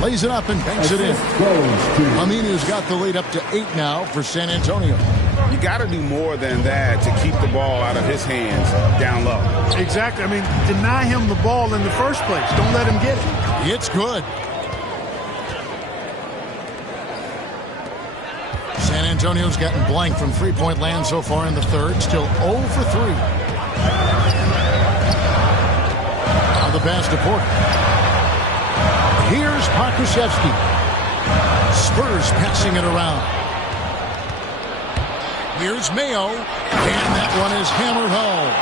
Lays it up and banks it in. Aminu's got the lead up to 8 now for San Antonio. You got to do more than that to keep the ball out of his hands down low. Exactly. I mean, deny him the ball in the first place. Don't let him get it. It's good. San Antonio's gotten blank from three-point land so far in the third. Still 0 for 3. Now the pass to Porter. Here's Pokusevski. Spurs passing it around. Here's Mayo. And that one is hammered home.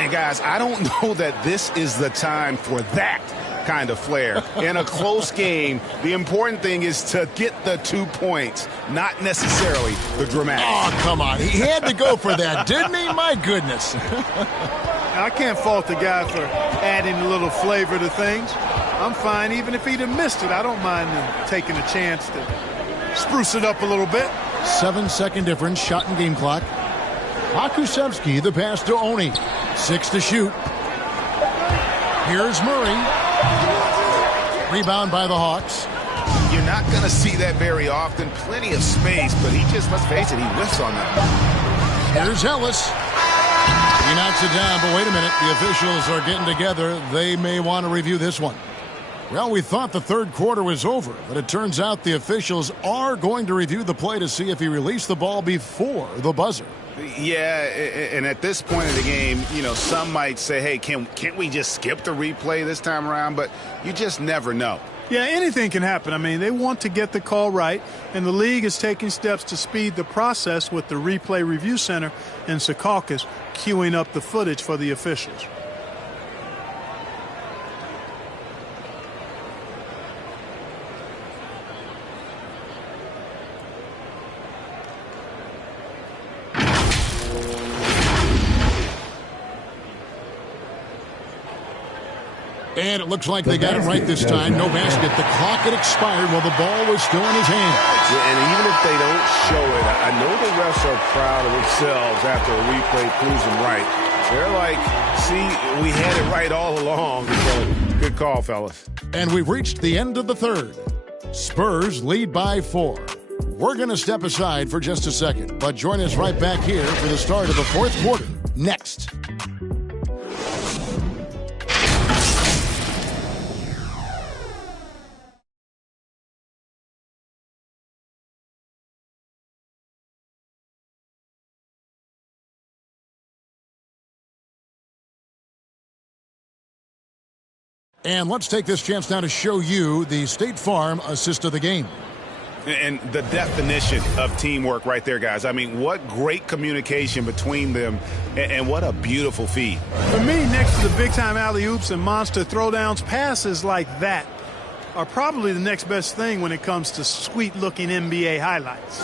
And guys, I don't know that this is the time for that kind of flair. In a close game, the important thing is to get the 2 points, not necessarily the dramatic. Oh, come on. He had to go for that, didn't he? My goodness. I can't fault the guy for adding a little flavor to things. I'm fine. Even if he'd have missed it, I don't mind him taking a chance to spruce it up a little bit. 7-second difference, shot and game clock. Pokusevski, the pass to Oni. 6 to shoot. Here's Murray. Rebound by the Hawks. You're not going to see that very often. Plenty of space, but he just, let's face it, he whiffs on that. Here's Ellis. He knocks it down, but wait a minute. The officials are getting together. They may want to review this one. Well, we thought the third quarter was over, but it turns out the officials are going to review the play to see if he released the ball before the buzzer. Yeah, and at this point of the game, you know, some might say, hey, can't we just skip the replay this time around? But you just never know. Yeah, anything can happen. I mean, they want to get the call right, and the league is taking steps to speed the process with the Replay Review Center in Secaucus queuing up the footage for the officials. And it looks like they got it right this time. No basket. The clock had expired while the ball was still in his hand. Yeah, and even if they don't show it, I know the refs are proud of themselves after a replay proves them right. They're like, see, we had it right all along. So good call, fellas. And we've reached the end of the third. Spurs lead by 4. We're going to step aside for just a second, but join us right back here for the start of the fourth quarter next. And let's take this chance now to show you the State Farm assist of the game. And the definition of teamwork right there, guys. I mean, what great communication between them, and what a beautiful feed. For me, next to the big-time alley-oops and monster throwdowns, passes like that are probably the next best thing when it comes to sweet-looking NBA highlights.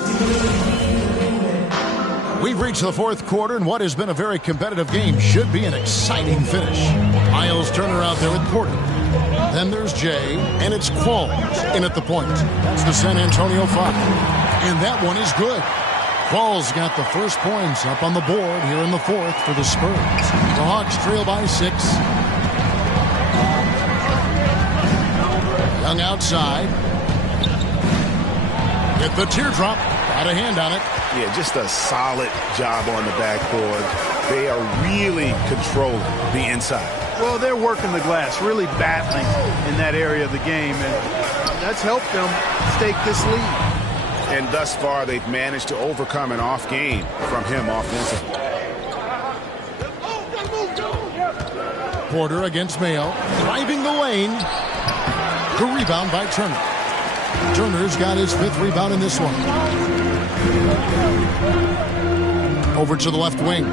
We've reached the fourth quarter, and what has been a very competitive game should be an exciting finish. Miles Turner out there with Porter. Then there's Jay, and it's Qualls in at the point. That's the San Antonio 5. And that one is good. Qualls got the first points up on the board here in the fourth for the Spurs. The Hawks trail by 6. Young outside. Get the teardrop. Got a hand on it. Yeah, just a solid job on the backboard. They are really controlling the inside. Well, they're working the glass, really battling in that area of the game, and that's helped them stake this lead. And thus far, they've managed to overcome an off game from him offensively. Porter against Mayo, driving the lane. The rebound by Turner. Turner's got his 5th rebound in this one. Over to the left wing.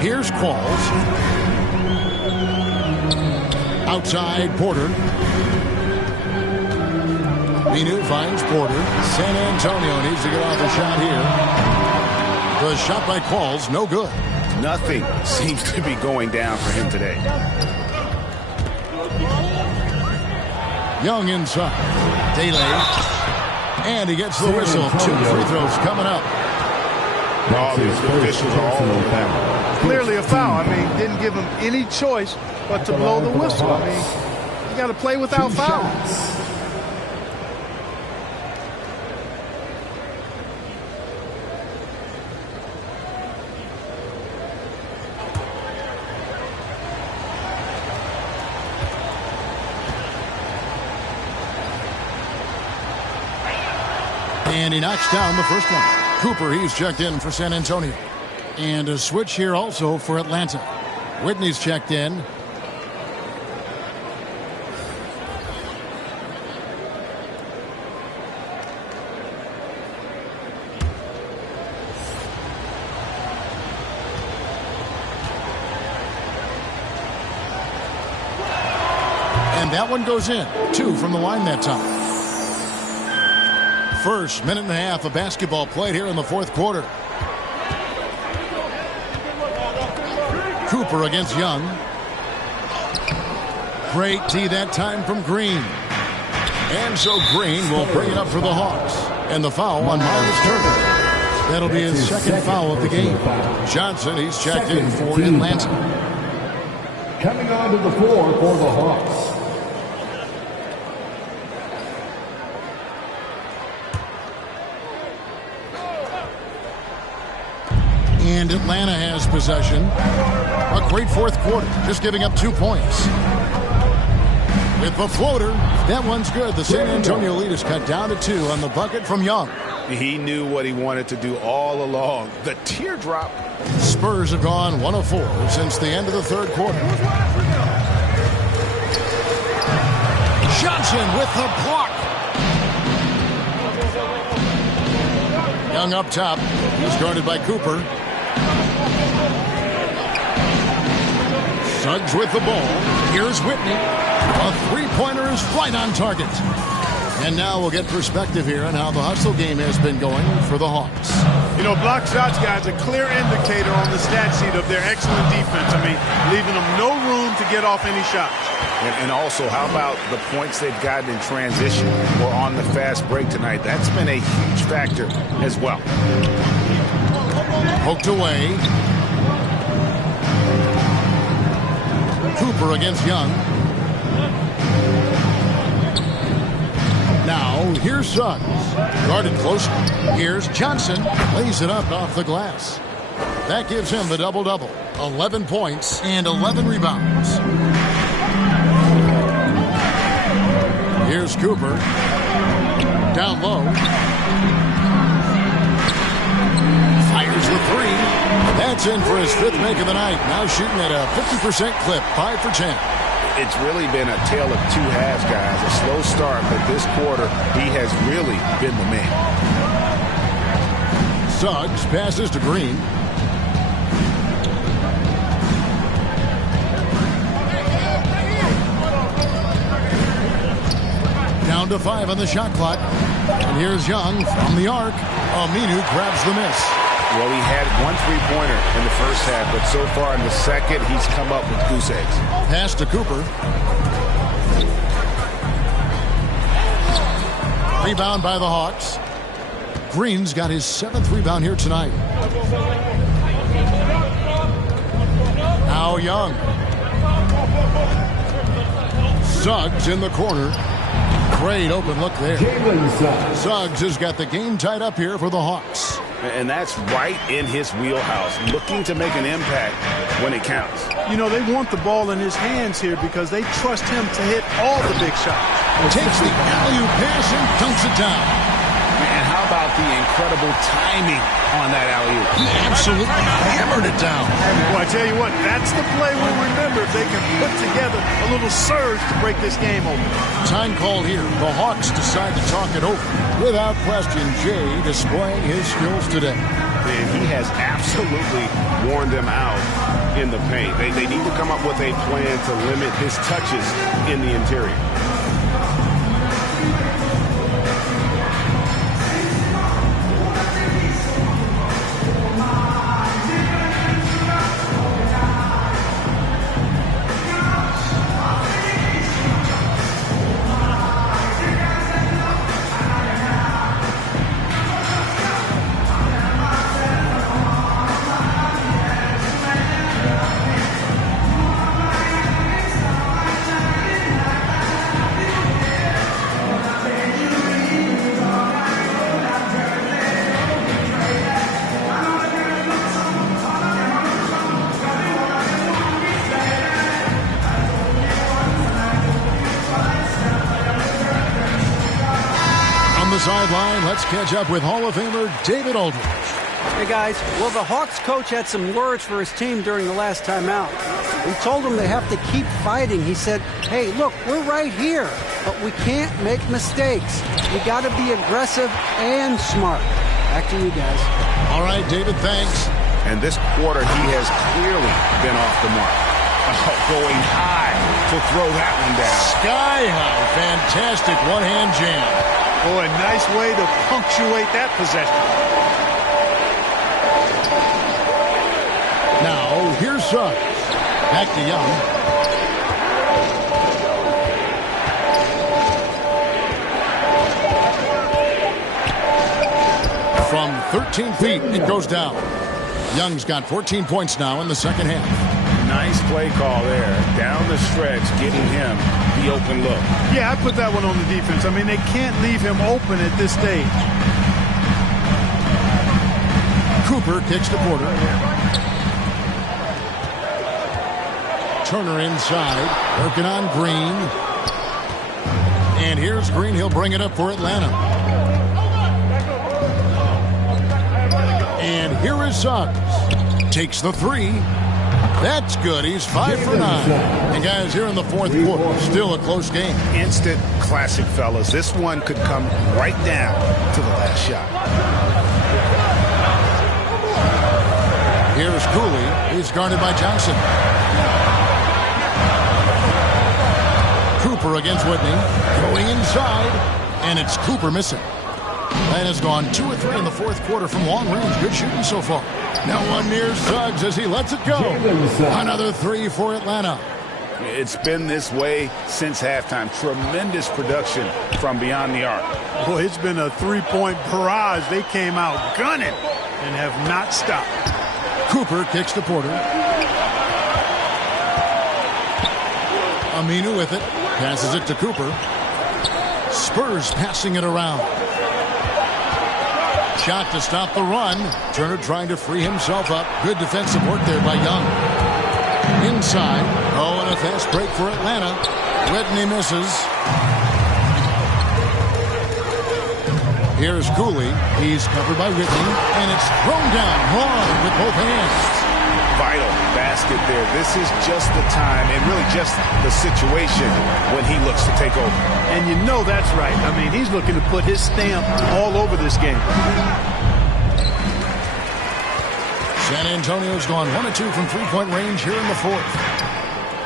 Here's Qualls. Outside, Porter. Minu finds Porter. San Antonio needs to get off a shot here. The shot by Qualls, no good. Nothing seems to be going down for him today. Young inside. Daly. And he gets the whistle. 2 free throws coming up. Oh, the officials are all over that. Clearly a foul. I mean, didn't give him any choice but to blow the whistle. I mean, you got to play without fouls. And he knocks down the first one. Cooper, he's checked in for San Antonio. And a switch here also for Atlanta. Whitney's checked in. And that one goes in. 2 from the line that time. First minute and a half of basketball played here in the fourth quarter. Cooper against Young. Great D that time from Green. And so Green will bring it up for the Hawks. And the foul on Miles Turner. That'll be his second foul of the game. Johnson, he's checked in for Atlanta. Coming onto the floor for the Hawks. And Atlanta has possession. A great fourth quarter, just giving up 2 points. With the floater, that one's good. The San Antonio lead is cut down to 2 on the bucket from Young. He knew what he wanted to do all along. The teardrop. Spurs have gone 1 of 4 since the end of the third quarter. Johnson with the block. Young up top. He's guarded by Cooper. Suggs with the ball. Here's Whitney. A three-pointer is right on target. And now we'll get perspective here on how the hustle game has been going for the Hawks. You know, block shots, guys, a clear indicator on the stat sheet of their excellent defense. I mean, leaving them no room to get off any shots. And also, how about the points they've gotten in transition or on the fast break tonight? That's been a huge factor as well. Poked away. Cooper against Young. Now, here's Suggs. Guarded closely. Here's Johnson. Lays it up off the glass. That gives him the double-double. 11 points and 11 rebounds. Here's Cooper. Down low. Fires the three. That's in for his 5th make of the night. Now shooting at a 50% clip. 5 for 10. It's really been a tale of 2 halves, guys. A slow start, but this quarter, he has really been the man. Suggs passes to Green. Down to 5 on the shot clock. And here's Young from the arc. Aminu grabs the miss. Well, he had 1 3-pointer in the first half, but so far in the second, he's come up with goose eggs. Pass to Cooper. Rebound by the Hawks. Green's got his 7th rebound here tonight. Now Young. Suggs in the corner. Great open look there. Suggs has got the game tied up here for the Hawks. And that's right in his wheelhouse, looking to make an impact when it counts. You know, they want the ball in his hands here because they trust him to hit all the big shots. Takes the alley-oop pass and dunks it down. And how about the incredible timing on that alley-oop? He absolutely hammered it down. Well, I tell you what, that's the play we'll remember if they can put together a little surge to break this game open. Time called here. The Hawks decide to talk it over. Without question, Jay displaying his skills today. And he has absolutely worn them out in the paint. They need to come up with a plan to limit his touches in the interior. sideline, let's catch up with Hall of Famer David Aldridge. Hey, guys. Well, the Hawks coach had some words for his team during the last timeout. He told them they have to keep fighting. He said, hey, look, we're right here, but we can't make mistakes. We got to be aggressive and smart. Back to you guys. All right, David, thanks. And this quarter, he has clearly been off the mark. Going high to throw that one down. Sky high. Fantastic one-hand jam. Boy, nice way to punctuate that possession. Now, here's Suggs. Back to Young. From 13 feet, it goes down. Young's got 14 points now in the second half. Nice play call there. Down the stretch, getting him the open look. Yeah, I put that one on the defense. I mean, they can't leave him open at this stage. Cooper kicks to Porter. Turner inside. Working on Green. And here's Green. He'll bring it up for Atlanta. And here is Suggs. Takes the three. That's good. He's 5 for 9. And guys, here in the fourth quarter, still a close game. Instant classic, fellas. This one could come right down to the last shot. Here's Cooley. He's guarded by Johnson. Cooper against Whitney. Going inside. And it's Cooper missing. That has gone 2 or 3 in the fourth quarter from long range. Good shooting so far. Now one near Suggs as he lets it go. Another 3 for Atlanta. It's been this way since halftime. Tremendous production from beyond the arc. Boy, it's been a three-point barrage. They came out gunning and have not stopped. Cooper kicks to Porter. Aminu with it. Passes it to Cooper. Spurs passing it around. Shot to stop the run. Turner trying to free himself up. Good defensive work there by Young. Inside. Oh, and a fast break for Atlanta. Whitney misses. Here's Cooley. He's covered by Whitney. And it's thrown down hard with both hands. Vital basket there. This is just the time and really just the situation when he looks to take over. And you know that's right. I mean, he's looking to put his stamp all over this game. San Antonio's gone 1 of 2 from three-point range here in the fourth.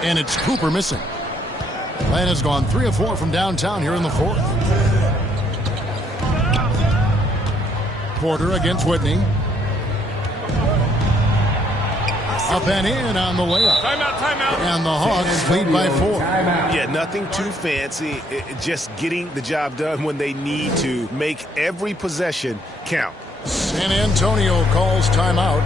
And it's Cooper missing. Atlanta's gone 3 of 4 from downtown here in the fourth. Porter against Whitney. Up and in on the layup. Timeout. And the Hawks lead by 4. Yeah, nothing too fancy. Just getting the job done when they need to. Make every possession count. San Antonio calls timeout.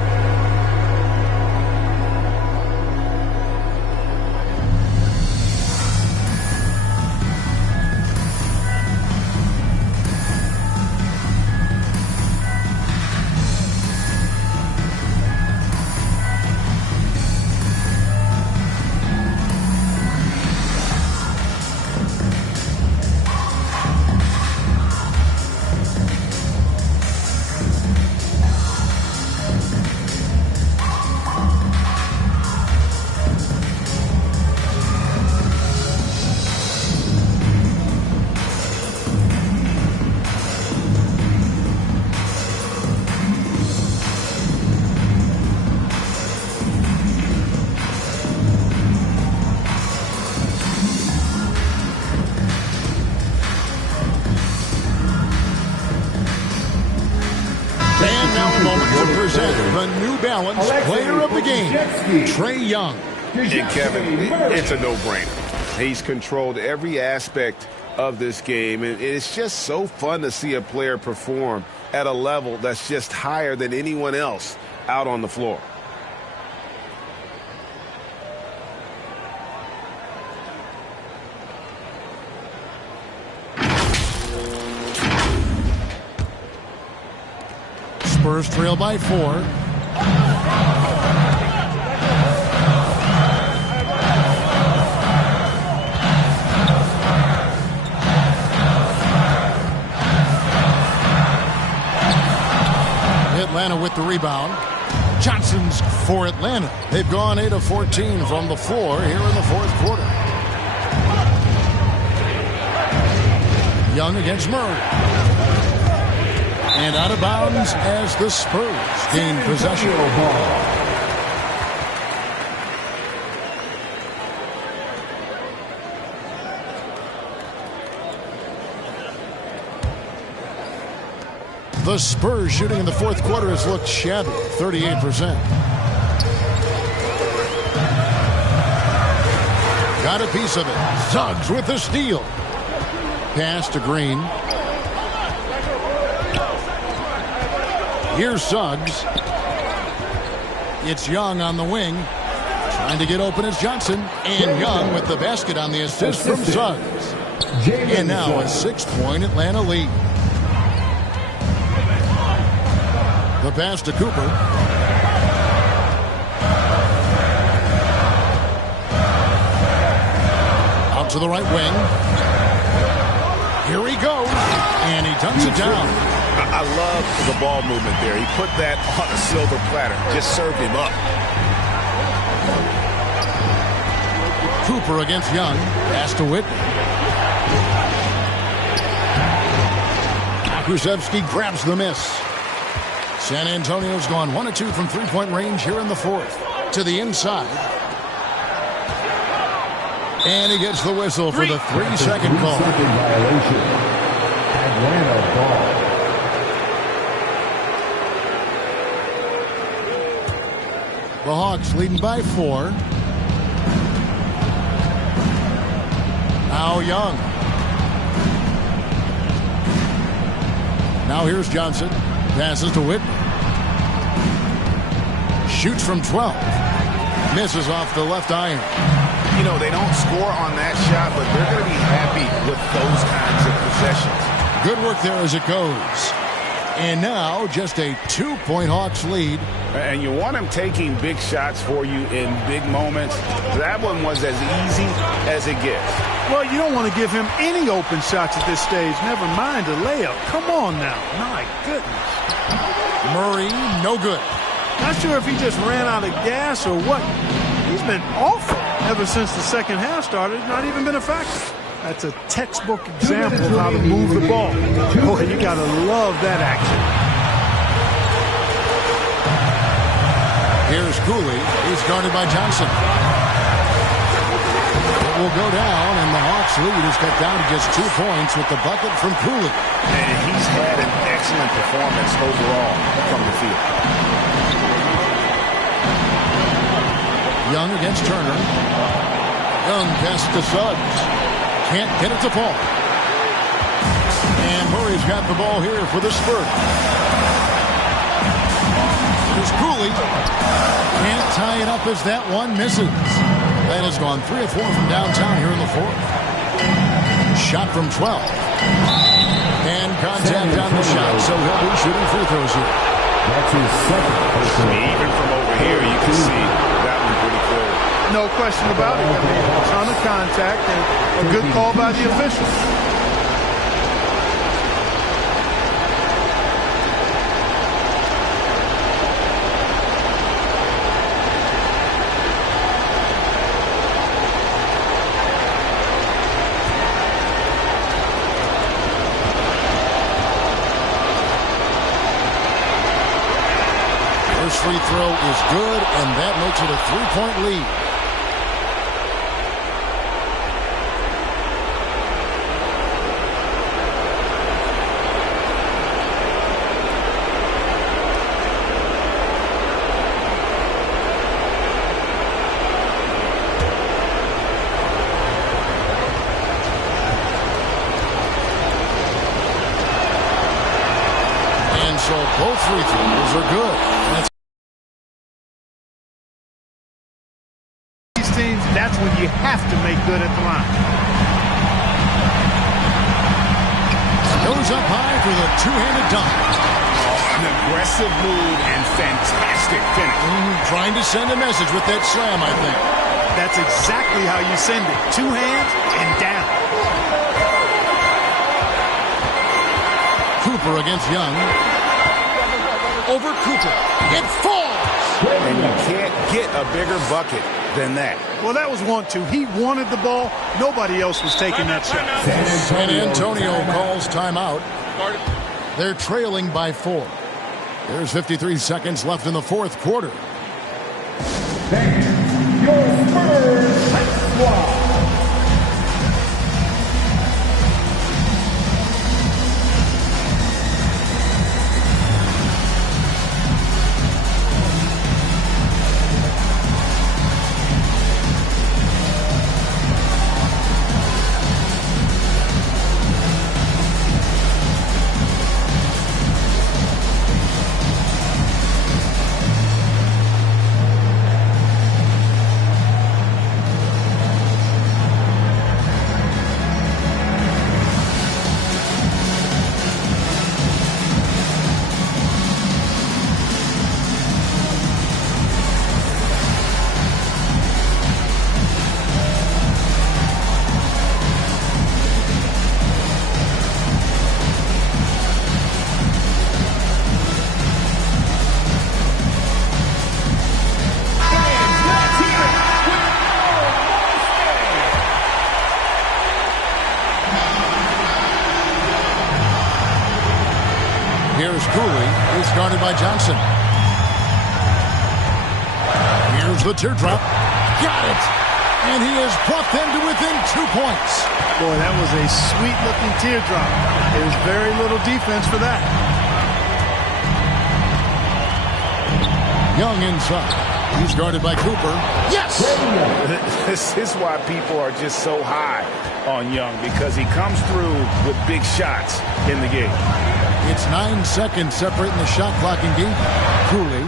The New Balance Player of the Game, Trae Young. And Kevin, it's a no-brainer. He's controlled every aspect of this game, and it's just so fun to see a player perform at a level that's just higher than anyone else out on the floor. Spurs trail by 4. Atlanta with the rebound. Johnson's for Atlanta. They've gone 8 of 14 from the floor here in the fourth quarter. Young against Murray. And out of bounds as the Spurs gain possession. The Spurs shooting in the fourth quarter has looked shabby, 38%. Got a piece of it. Suggs with the steal. Pass to Green. Here's Suggs. It's Young on the wing. Trying to get open is Johnson. And Young with the basket on the assist from Suggs. And now a 6-point Atlanta lead. The pass to Cooper. Out to the right wing. Here he goes. And he dunks it down. I love the ball movement there. He put that on a silver platter. Just served him up. Cooper against Young. Pass to Whitney. Krzyzewski grabs the miss. San Antonio's gone 1 of 2 from three-point range here in the fourth. To the inside. And he gets the whistle for the 3-second call. Violation. Atlanta ball. The Hawks leading by 4. Now Young. Now here's Johnson. Passes to Whitney. Shoots from 12. Misses off the left iron. You know, they don't score on that shot, but they're going to be happy with those kinds of possessions. Good work there as it goes. And now just a 2-point Hawks lead. And you want him taking big shots for you in big moments. That one was as easy as it gets. Well, you don't want to give him any open shots at this stage. Never mind a layup. Come on now. My goodness. Murray, no good. Not sure if he just ran out of gas or what. He's been awful ever since the second half started. Not even been a factor. That's a textbook example of how to move the ball. Boy, you got to love that action. Here's Cooley. He's guarded by Johnson. It will go down, and the Hawks lead is cut down to just 2 points with the bucket from Cooley. And he's had an excellent performance overall from the field. Young against Turner. Young pass to Suggs. Can't get it to fall. And Murray's got the ball here for the Spurs. Here's Cooley. Can't tie it up as that one misses. That has gone 3 of 4 from downtown here in the fourth. Shot from 12. And contact on the shot, so he'll be shooting free throws here. That's his second personal. Even from over here, you can see that one pretty clear. No question about it. I mean, a ton of contact and a good call by the officials. Free throw is good, and that makes it a 3-point lead. And so both free throws are good. That's That's when you have to make good at the line. Goes up high for the two-handed dunk. An aggressive move and fantastic finish. Trying to send a message with that slam, I think. That's exactly how you send it. 2 hands and down. Cooper against Young. over Cooper. It falls! And you can't get a bigger bucket than that. Well, that was 1-2. He wanted the ball. Nobody else was taking that shot. San Antonio calls timeout. They're trailing by 4. There's 53 seconds left in the fourth quarter. Your Spurs High Squad. Here's Cooley. It's guarded by Johnson. Here's the teardrop. Got it! And he has brought them to within 2 points. Boy, that was a sweet-looking teardrop. There's very little defense for that. Young inside. He's guarded by Cooper. Yes! This is why people are just so high on Young, because he comes through with big shots in the game. It's 9 seconds separating the shot clock in game. Cooley,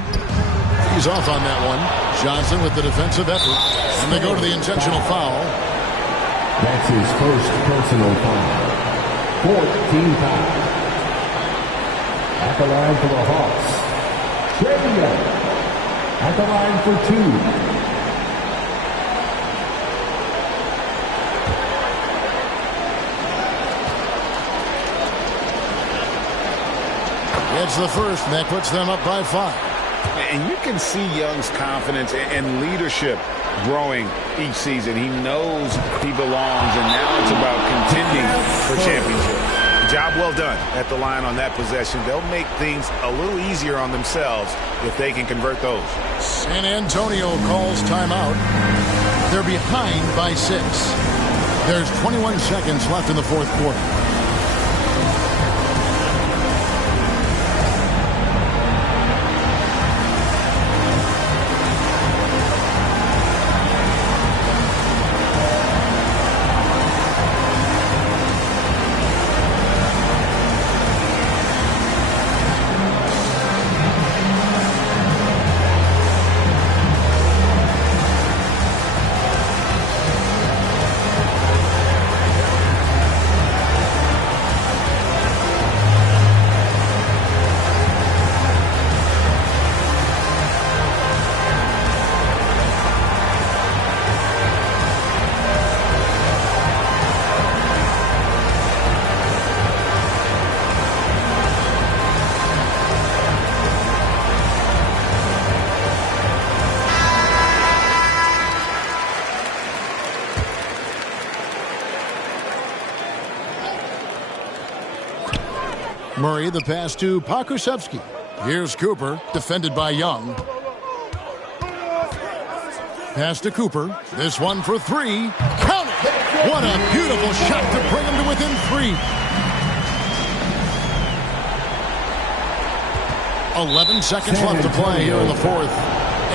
he's off on that one. Johnson with the defensive effort. And they go to the intentional foul. That's his first personal foul. 14 foul. At the line for the Hawks. Trey Young. At the line for 2. It's the first, and that puts them up by 5. And you can see Young's confidence and leadership growing each season. He knows he belongs, and now it's about contending for championship. Job well done at the line on that possession. They'll make things a little easier on themselves if they can convert those. San Antonio calls timeout. They're behind by 6. There's 21 seconds left in the fourth quarter. Murray, the pass to Pokusevski. Here's Cooper, defended by Young. Pass to Cooper. This one for 3. Count it! What a beautiful shot to bring him to within 3. 11 seconds left to play here in the fourth.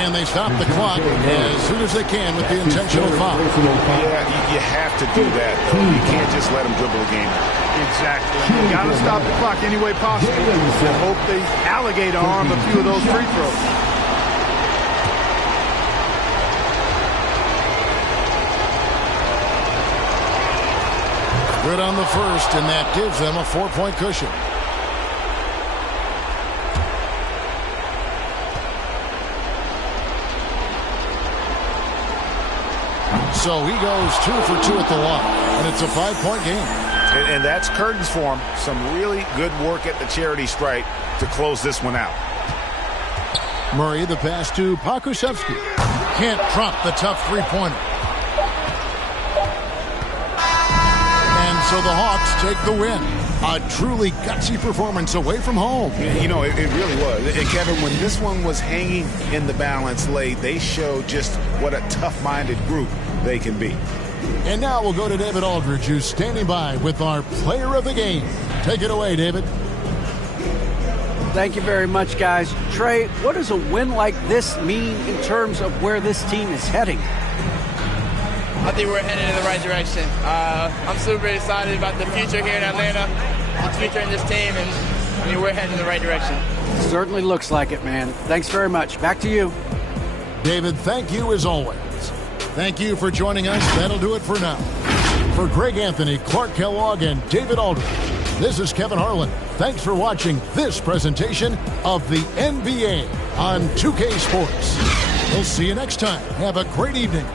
And they stop the clock as soon as they can with the intentional foul. Yeah, you have to do that, though. You can't just let them dribble the game. Exactly. You got to stop the clock any way possible. And hope they alligator arm a few of those free throws. Good on the first, and that gives them a 4-point cushion. So he goes 2 for 2 at the line, and it's a 5-point game. And that's curtains for him. Some really good work at the charity stripe to close this one out. Murray, the pass to Pokusevski. Can't drop the tough three-pointer. And so the Hawks take the win. A truly gutsy performance away from home. You know, it really was. And Kevin, when this one was hanging in the balance late, they showed just what a tough-minded group they can be. And now we'll go to David Aldridge, who's standing by with our player of the game. Take it away, David. Thank you very much, guys. Trey, what does a win like this mean in terms of where this team is heading? I think we're headed in the right direction. I'm super excited about the future here in Atlanta, the future in this team, and I mean, we're heading in the right direction. Certainly looks like it, man. Thanks very much. Back to you. David, thank you as always. Thank you for joining us. That'll do it for now. For Greg Anthony, Clark Kellogg, and David Aldridge, this is Kevin Harlan. Thanks for watching this presentation of the NBA on 2K Sports. We'll see you next time. Have a great evening.